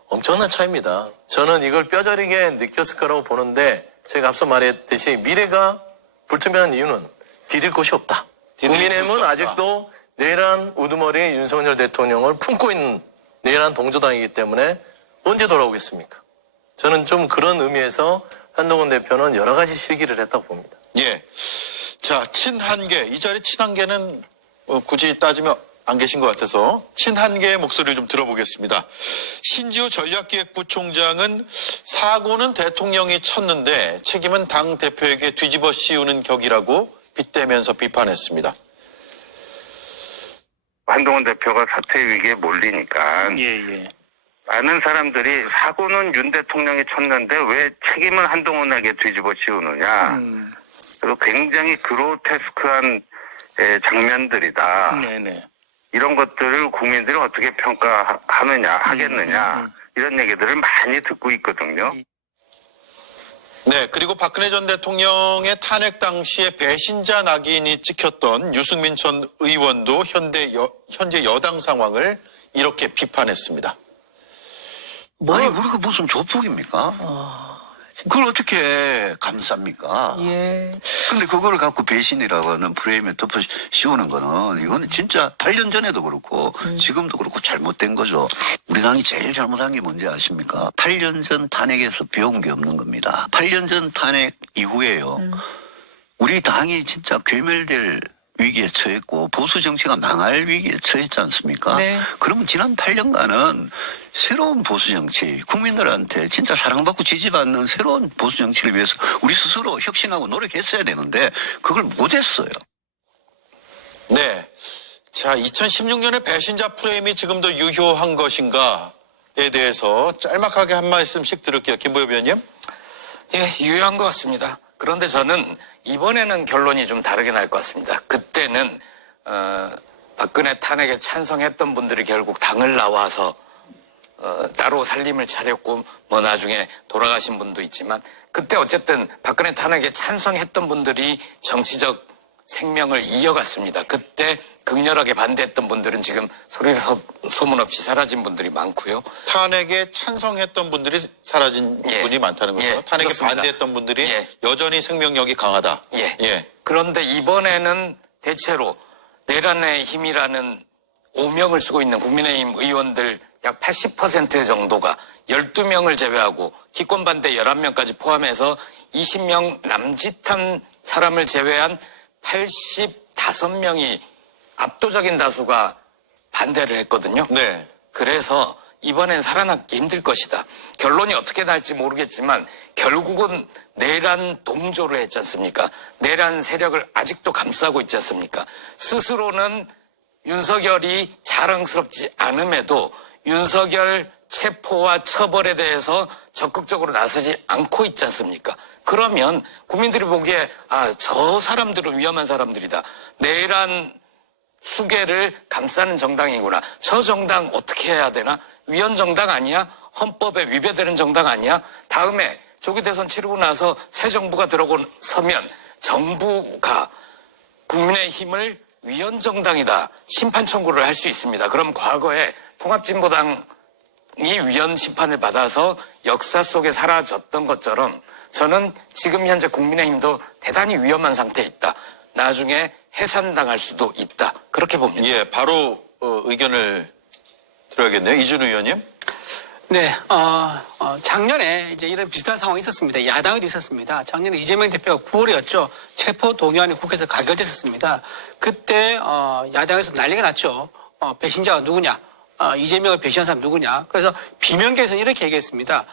엄청난 차이입니다. 저는 이걸 뼈저리게 느꼈을 거라고 보는데 제가 앞서 말했듯이 미래가 불투명한 이유는 디딜 곳이 없다. 국민의힘은 아직도 내란 우두머리 윤석열 대통령을 품고 있는 내란 동조당이기 때문에 언제 돌아오겠습니까? 저는 좀 그런 의미에서 한동훈 대표는 여러 가지 실기를 했다고 봅니다. 예. 자, 친한계. 이 자리 친한계는 굳이 따지면 안 계신 것 같아서 친한계의 목소리를 좀 들어보겠습니다. 신지우 전략기획부총장은 사고는 대통령이 쳤는데 책임은 당 대표에게 뒤집어 씌우는 격이라고 빗대면서 비판했습니다. 한동훈 대표가 사퇴 위기에 몰리니까 많은 사람들이 사고는 윤 대통령이 쳤는데 왜 책임은 한동훈에게 뒤집어 씌우느냐. 그리고 굉장히 그로테스크한 장면들이다. 이런 것들을 국민들이 어떻게 평가하느냐, 하겠느냐 이런 얘기들을 많이 듣고 있거든요. 네, 그리고 박근혜 전 대통령의 탄핵 당시에 배신자 낙인이 찍혔던 유승민 전 의원도 현재 여당 상황을 이렇게 비판했습니다. 아니, 우리가 무슨 조폭입니까? 그걸 어떻게 감쌉니까? 근데 그거를 갖고 배신이라고 하는 프레임에 덮어 씌우는 거는 이거는 진짜 8년 전에도 그렇고 지금도 그렇고 잘못된 거죠. 우리 당이 제일 잘못한 게 뭔지 아십니까? 8년 전 탄핵에서 배운 게 없는 겁니다. 8년 전 탄핵 이후에요. 우리 당이 진짜 괴멸될 위기에 처했고 보수 정치가 망할 위기에 처했지 않습니까? 그러면 지난 8년간은 새로운 보수 정치, 국민들한테 진짜 사랑받고 지지받는 새로운 보수 정치를 위해서 우리 스스로 혁신하고 노력했어야 되는데 그걸 못했어요. 네. 자, 2016년에 배신자 프레임이 지금도 유효한 것인가에 대해서 짤막하게 한 말씀씩 들을게요. 김보엽 위원님. 예, 유효한 것 같습니다. 그런데 저는 이번에는 결론이 좀 다르게 날 것 같습니다. 그때는 박근혜 탄핵에 찬성했던 분들이 결국 당을 나와서 따로 살림을 차렸고 뭐 나중에 돌아가신 분도 있지만 그때 어쨌든 박근혜 탄핵에 찬성했던 분들이 정치적 생명을 이어갔습니다. 그때 극렬하게 반대했던 분들은 지금 소리 소문 없이 사라진 분들이 많고요. 탄핵에 찬성했던 분들이 사라진 분이 많다는 거죠. 탄핵에 그렇습니다. 반대했던 분들이 여전히 생명력이 강하다. 그런데 이번에는 대체로 내란의 힘이라는 오명을 쓰고 있는 국민의힘 의원들 약 80% 정도가 12명을 제외하고 기권 반대 11명까지 포함해서 20명 남짓한 사람을 제외한 85명이 압도적인 다수가 반대를 했거든요. 네. 그래서 이번엔 살아남기 힘들 것이다. 결론이 어떻게 날지 모르겠지만 결국은 내란 동조를 했지 않습니까? 내란 세력을 아직도 감싸고 있지 않습니까? 스스로는 윤석열이 자랑스럽지 않음에도 윤석열 체포와 처벌에 대해서 적극적으로 나서지 않고 있지 않습니까? 그러면 국민들이 보기에 저 사람들은 위험한 사람들이다. 내란 수괴를 감싸는 정당이구나. 저 정당 어떻게 해야 되나? 위헌정당 아니야? 헌법에 위배되는 정당 아니야? 다음에 조기 대선 치르고 나서 새 정부가 들어서면 정부가 국민의힘을 위헌정당이다. 심판 청구를 할 수 있습니다. 그럼 과거에 통합진보당이 위헌 심판을 받아서 역사 속에 사라졌던 것처럼 저는 지금 현재 국민의힘도 대단히 위험한 상태에 있다. 나중에 해산당할 수도 있다. 그렇게 봅니다. 예, 바로 의견을 들어야겠네요. 이준우 의원님. 네, 작년에 이제 이런 비슷한 상황이 있었습니다. 야당에도 있었습니다. 작년에 이재명 대표가 9월이었죠. 체포 동의안이 국회에서 가결됐었습니다. 그때 야당에서 난리가 났죠. 배신자가 누구냐? 이재명을 배신한 사람 누구냐? 그래서 비명계에서는 이렇게 얘기했습니다.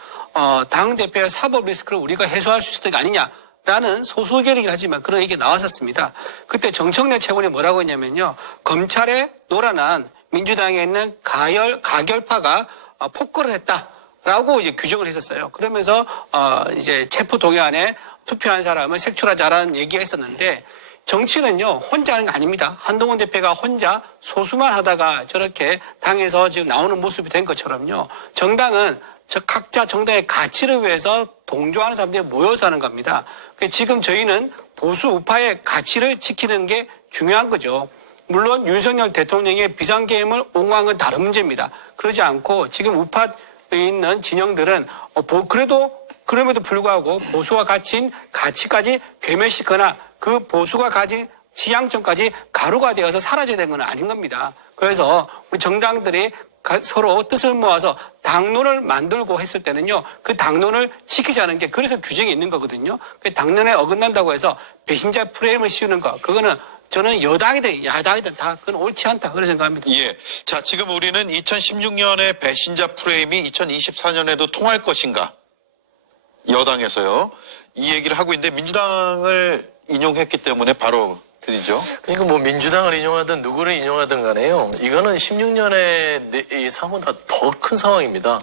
당 대표의 사법 리스크를 우리가 해소할 수 있을 것 아니냐라는 소수 의견이긴 하지만 그런 얘기가 나왔었습니다. 그때 정청래 최고원이 뭐라고 했냐면요. 검찰에 노란한 민주당에 있는 가결파가 폭거를 했다라고 이제 규정을 했었어요. 그러면서 이제 체포 동의안에 투표한 사람을 색출하자라는 얘기가 있었는데 정치는요 혼자 하는 게 아닙니다. 한동훈 대표가 혼자 소수만 하다가 저렇게 당에서 지금 나오는 모습이 된 것처럼요. 정당은 각자 정당의 가치를 위해서 동조하는 사람들이 모여서 하는 겁니다. 지금 저희는 보수 우파의 가치를 지키는 게 중요한 거죠. 물론 윤석열 대통령의 비상계엄을 옹호한 건 다른 문제입니다. 그러지 않고 지금 우파에 있는 진영들은 그럼에도 불구하고 보수가 가진 가치까지 괴멸시키거나 그 보수가 가진 지향점까지 가루가 되어서 사라져야 되는 건 아닌 겁니다. 그래서 우리 정당들이 서로 뜻을 모아서 당론을 만들고 했을 때는요, 그 당론을 지키자는 게 그래서 규정이 있는 거거든요. 그 당론에 어긋난다고 해서 배신자 프레임을 씌우는 거, 그거는 저는 여당이든 야당이든 다 그건 옳지 않다 그런 생각합니다. 예. 자, 지금 우리는 2016년의 배신자 프레임이 2024년에도 통할 것인가? 여당에서요. 이 얘기를 하고 있는데 민주당을 인용했기 때문에 바로 드리죠. 그러니까 뭐 민주당을 인용하든 누구를 인용하든 간에요. 이거는 16년의 상황보다 더 큰 상황입니다.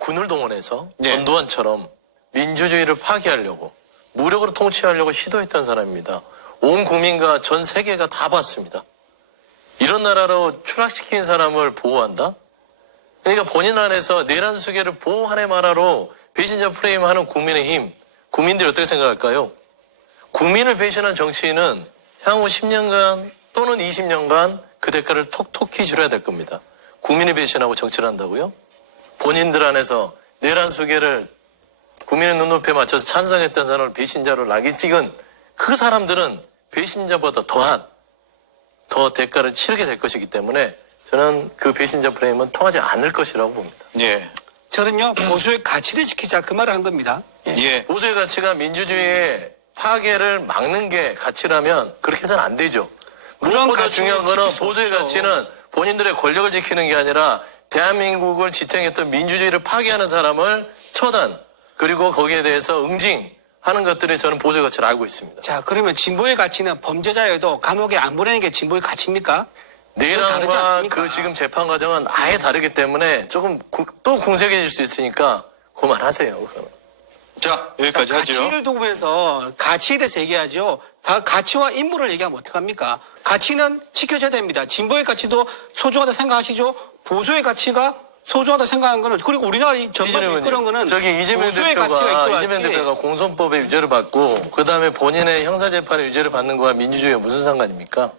군을 동원해서 전두환처럼 민주주의를 파괴하려고 무력으로 통치하려고 시도했던 사람입니다. 온 국민과 전 세계가 다 봤습니다. 이런 나라로 추락시킨 사람을 보호한다? 그러니까 본인 안에서 내란 수괴를 보호하네 마라로 배신자 프레임 하는 국민의힘, 국민들이 어떻게 생각할까요? 국민을 배신한 정치인은 향후 10년간 또는 20년간 그 대가를 톡톡히 치러야 될 겁니다. 국민을 배신하고 정치를 한다고요? 본인들 안에서 내란 수괴를 국민의 눈높이에 맞춰서 찬성했던 사람을 배신자로 낙인 찍은 그 사람들은 배신자보다 더 대가를 치르게 될 것이기 때문에 저는 그 배신자 프레임은 통하지 않을 것이라고 봅니다. 예. 저는요 보수의 가치를 지키자 그 말을 한 겁니다. 예. 보수의 가치가 민주주의의 파괴를 막는 게 가치라면 그렇게 해서는 안 되죠. 무엇보다 중요한 거는 보수의 가치는 본인들의 권력을 지키는 게 아니라 대한민국을 지탱했던 민주주의를 파괴하는 사람을 처단 그리고 거기에 대해서 응징하는 것들이 저는 보수의 가치를 알고 있습니다. 자, 그러면 진보의 가치는 범죄자여도 감옥에 안 보내는 게 진보의 가치입니까? 내란과 그 지금 재판 과정은 아예 다르기 때문에 조금 또 궁색해질 수 있으니까 그만하세요. 그거는. 자, 여기까지 하죠. 가치를 두면서 가치에 대해서 얘기하죠. 다 가치와 임무를 얘기하면 어떡합니까? 가치는 지켜져야 됩니다. 진보의 가치도 소중하다 생각하시죠? 보수의 가치가 소중하다 생각하는 거는 그리고 우리나라 전반적인 그런 거는 저기 이재명 대표가 공선법의 유죄를 받고 그다음에 본인의 형사재판의 유죄를 받는 거와 민주주의가 무슨 상관입니까?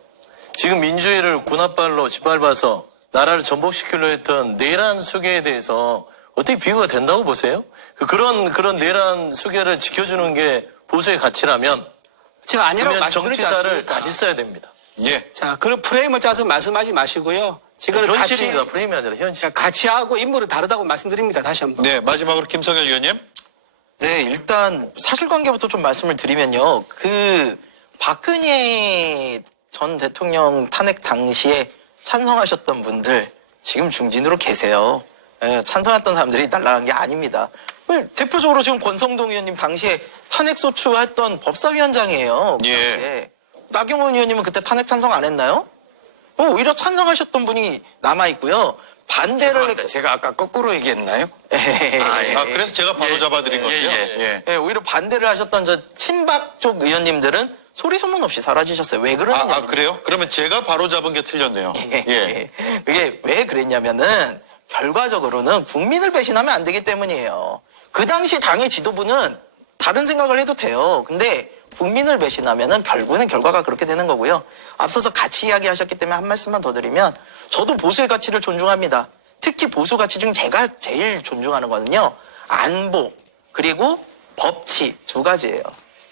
지금 민주주의를 군합발로 짓밟아서 나라를 전복시키려 했던 내란 수괴에 대해서 어떻게 비교가 된다고 보세요? 그런 내란 수괴를 지켜주는 게 보수의 가치라면 제가 아니라고 말씀드리지 않습니까? 정치사를 다시 써야 됩니다. 예. 자, 그런 프레임을 짜서 말씀하지 마시고요. 지금 현실입니다. 프레임이 아니라 현실. 가치하고 임무를 다르다고 말씀드립니다. 다시 한번. 네, 마지막으로 김성열 의원님. 네, 일단 사실관계부터 좀 말씀을 드리면요. 박근혜 전 대통령 탄핵 당시에 찬성하셨던 분들 지금 중진으로 계세요. 예, 찬성했던 사람들이 날아간 게 아닙니다. 대표적으로 지금 권성동 의원님 당시에 탄핵 소추했던 법사위원장이에요. 예. 예. 나경원 의원님은 그때 탄핵 찬성 안 했나요? 오히려 찬성하셨던 분이 남아있고요. 반대를. 죄송합니다. 제가 아까 거꾸로 얘기했나요? 아, 그래서 제가 바로 잡아드린 건데요. 예. 예, 오히려 반대를 하셨던 저 친박 쪽 의원님들은 소리 소문 없이 사라지셨어요. 왜 그러느냐. 아, 그래요? 그러면 제가 바로 잡은 게 틀렸네요. 예. 그게 왜 그랬냐면은 결과적으로는 국민을 배신하면 안 되기 때문이에요. 그 당시 당의 지도부는 다른 생각을 해도 돼요. 근데 국민을 배신하면은 결국에는 결과가 그렇게 되는 거고요. 앞서서 가치 이야기하셨기 때문에 한 말씀만 더 드리면 저도 보수의 가치를 존중합니다. 특히 보수 가치 중 제가 제일 존중하는 거는요. 안보 그리고 법치 두 가지예요.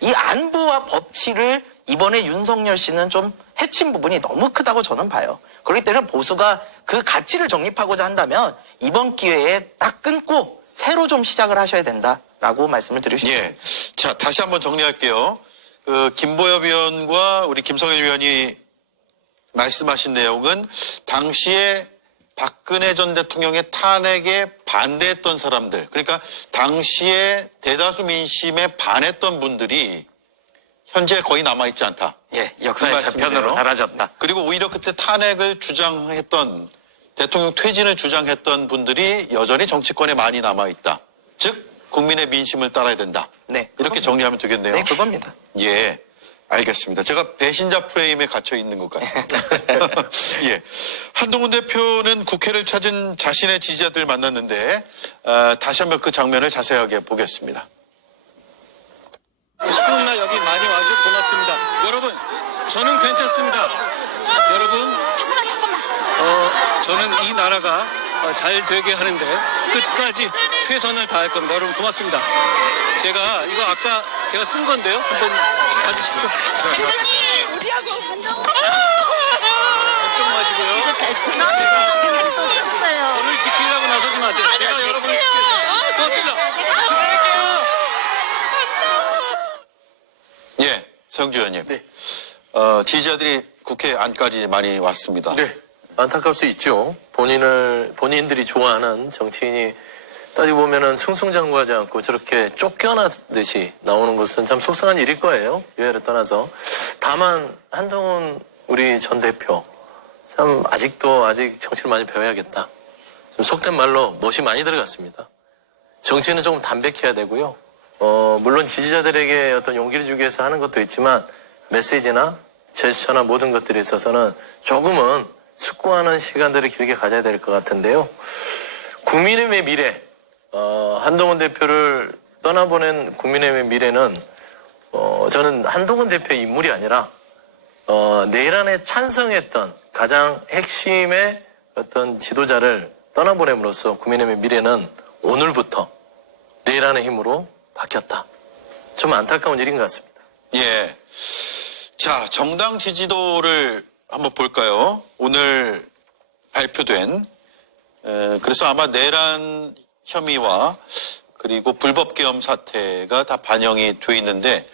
이 안보와 법치를 이번에 윤석열 씨는 좀 해친 부분이 너무 크다고 저는 봐요. 그렇기 때문에 보수가 그 가치를 정립하고자 한다면 이번 기회에 딱 끊고 새로 좀 시작을 하셔야 된다라고 말씀을 드리고 싶습니다. 예. 자, 다시 한번 정리할게요. 김보엽 의원과 우리 김성일 의원이 말씀하신 내용은 당시에 박근혜 전 대통령의 탄핵에 반대했던 사람들, 그러니까 당시에 대다수 민심에 반했던 분들이 현재 거의 남아있지 않다. 예, 역사의 그 저편으로 말씀이네요. 사라졌다. 그리고 오히려 그때 탄핵을 주장했던, 대통령 퇴진을 주장했던 분들이 여전히 정치권에 많이 남아있다. 즉 국민의 민심을 따라야 된다. 네, 이렇게 정리하면 되겠네요. 네, 그겁니다. 예, 알겠습니다. 제가 배신자 프레임에 갇혀 있는 것 같아요. 예, 한동훈 대표는 국회를 찾은 자신의 지지자들 만났는데 다시 한번 그 장면을 자세하게 보겠습니다. 추운 날 여기 많이 와주셔서 고맙습니다. 여러분, 저는 괜찮습니다. 여러분, 저는 이 나라가 잘 되게 하는데 끝까지 최선을 다할 겁니다. 여러분 고맙습니다. 제가 이거 아까 제가 쓴 건데요. 한번 봐주십시오. 대표님, 우리하고 한동훈 걱정 마시고요. 저를 지키려고 나서지 마세요. 제가 여러분을 지키겠습니다. 고맙습니다. 예, 서영주 의원님. 네. 지지자들이 국회 안까지 많이 왔습니다. 네. 안타까울 수 있죠. 본인들이 좋아하는 정치인이 따지고 보면은 승승장구하지 않고 저렇게 쫓겨나듯이 나오는 것은 참 속상한 일일 거예요. 유해를 떠나서. 다만 한동훈 우리 전 대표 참 아직 정치를 많이 배워야겠다. 좀 속된 말로 멋이 많이 들어갔습니다. 정치는 조금 담백해야 되고요. 물론 지지자들에게 어떤 용기를 주기 위해서 하는 것도 있지만 메시지나 제스처나 모든 것들에 있어서는 조금은 숙고하는 시간들을 길게 가져야 될 것 같은데요. 국민의힘의 미래, 한동훈 대표를 떠나보낸 국민의힘의 미래는 저는 한동훈 대표의 인물이 아니라 내란에 찬성했던 가장 핵심의 어떤 지도자를 떠나보냄으로써 국민의힘의 미래는 오늘부터 내란의 힘으로 바뀌었다. 좀 안타까운 일인 것 같습니다. 예. 자, 정당 지지도를 한번 볼까요? 오늘 발표된, 그래서 아마 내란 혐의와 그리고 불법 계엄 사태가 다 반영이 돼 있는데,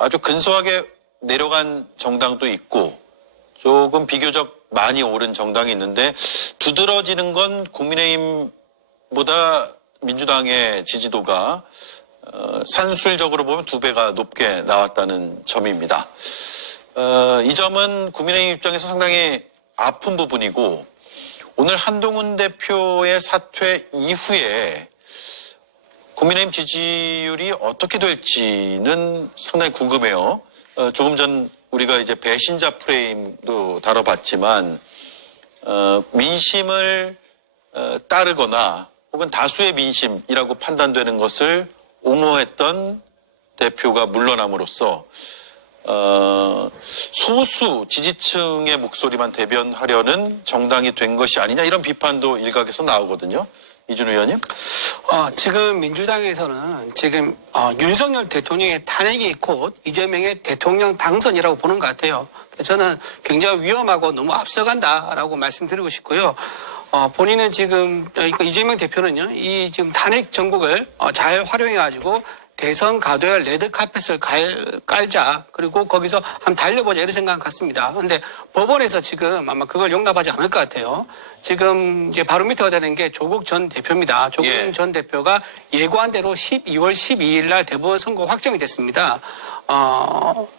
아주 근소하게 내려간 정당도 있고, 조금 비교적 많이 오른 정당이 있는데, 두드러지는 건 국민의힘보다 민주당의 지지도가 산술적으로 보면 2배가 높게 나왔다는 점입니다. 이 점은 국민의힘 입장에서 상당히 아픈 부분이고, 오늘 한동훈 대표의 사퇴 이후에 국민의힘 지지율이 어떻게 될지는 상당히 궁금해요. 조금 전 우리가 이제 배신자 프레임도 다뤄봤지만, 민심을 따르거나 혹은 다수의 민심이라고 판단되는 것을 옹호했던 대표가 물러남으로써 소수 지지층의 목소리만 대변하려는 정당이 된 것이 아니냐, 이런 비판도 일각에서 나오거든요. 이준 의원님? 지금 민주당에서는 지금 윤석열 대통령의 탄핵이 곧 이재명의 대통령 당선이라고 보는 것 같아요. 저는 굉장히 위험하고 너무 앞서간다라고 말씀드리고 싶고요. 본인은 지금 이재명 대표는요, 이 지금 탄핵 정국을 잘 활용해가지고 대선 가도에 레드카펫을 깔자. 그리고 거기서 한번 달려보자. 이런 생각 같습니다. 근데 법원에서 지금 아마 그걸 용납하지 않을 것 같아요. 지금 이제 바로 밑에가 되는 게 조국 전 대표입니다. 조국 예. 전 대표가 예고한 대로 2월 12일 날 대법원 선고 확정이 됐습니다.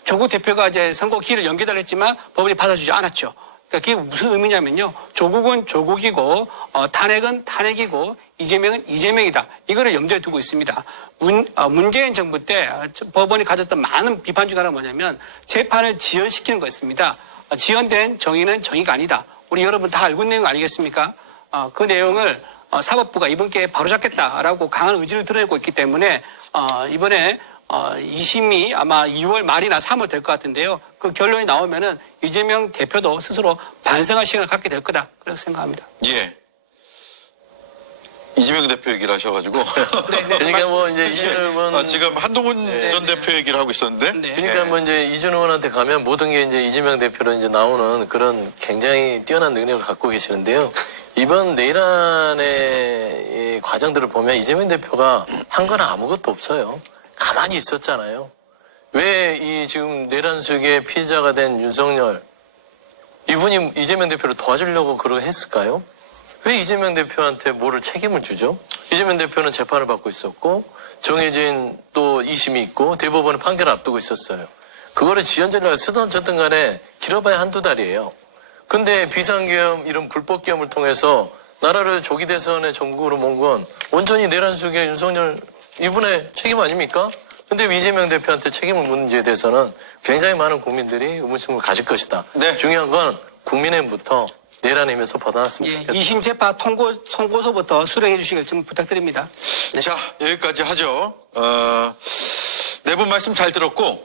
조국 대표가 이제 선고 기일을 연기달했지만 법원이 받아주지 않았죠. 그러니까 그게 무슨 의미냐면요. 조국은 조국이고 탄핵은 탄핵이고 이재명은 이재명이다. 이거를 염두에 두고 있습니다. 문재인 정부 때 법원이 가졌던 많은 비판 중 하나가 뭐냐면 재판을 지연시키는 거였습니다. 지연된 정의는 정의가 아니다. 우리 여러분 다 알고 있는 내용 아니겠습니까? 그 내용을 사법부가 이번 기회에 바로잡겠다라고 강한 의지를 드러내고 있기 때문에 이번에 2심이 아마 2월 말이나 3월 될 것 같은데요. 그 결론이 나오면은 이재명 대표도 스스로 반성할 시간을 갖게 될 거다. 그렇게 생각합니다. 예. 이재명 대표 얘기를 하셔가지고. 그러니까 뭐 이제 이준호 의원 지금 한동훈 전 대표 얘기를 하고 있었는데. 네. 그러니까 뭐 이제 이준호 의원한테 가면 모든 게 이제 이재명 대표로 이제 나오는 그런 굉장히 뛰어난 능력을 갖고 계시는데요. 이번 내란의 이 과정들을 보면 이재명 대표가 한 건 아무것도 없어요. 가만히 있었잖아요. 왜 이 지금 내란 수의 피해자가 된 윤석열 이분이 이재명 대표를 도와주려고 그러게 했을까요? 왜 이재명 대표한테 뭐를 책임을 주죠? 이재명 대표는 재판을 받고 있었고 정해진 또 2심이 있고 대법원의 판결을 앞두고 있었어요. 그거를 지연전략을 쓰던 저든 간에 길어봐야 한두 달이에요. 근데 비상계엄 이런 불법계엄을 통해서 나라를 조기 대선의 전국으로 몬 건 온전히 내란 속의 윤석열 이분의 책임 아닙니까? 근데 이재명 대표한테 책임을 묻는지에 대해서는 굉장히 많은 국민들이 의문심을 가질 것이다. 네. 중요한 건 국민의힘부터 내란의 힘에서 벗어났으면 예, 좋겠다. 2심 재판 송고서부터 수령해 주시길 좀 부탁드립니다. 네. 자, 여기까지 하죠. 네 분 말씀 잘 들었고.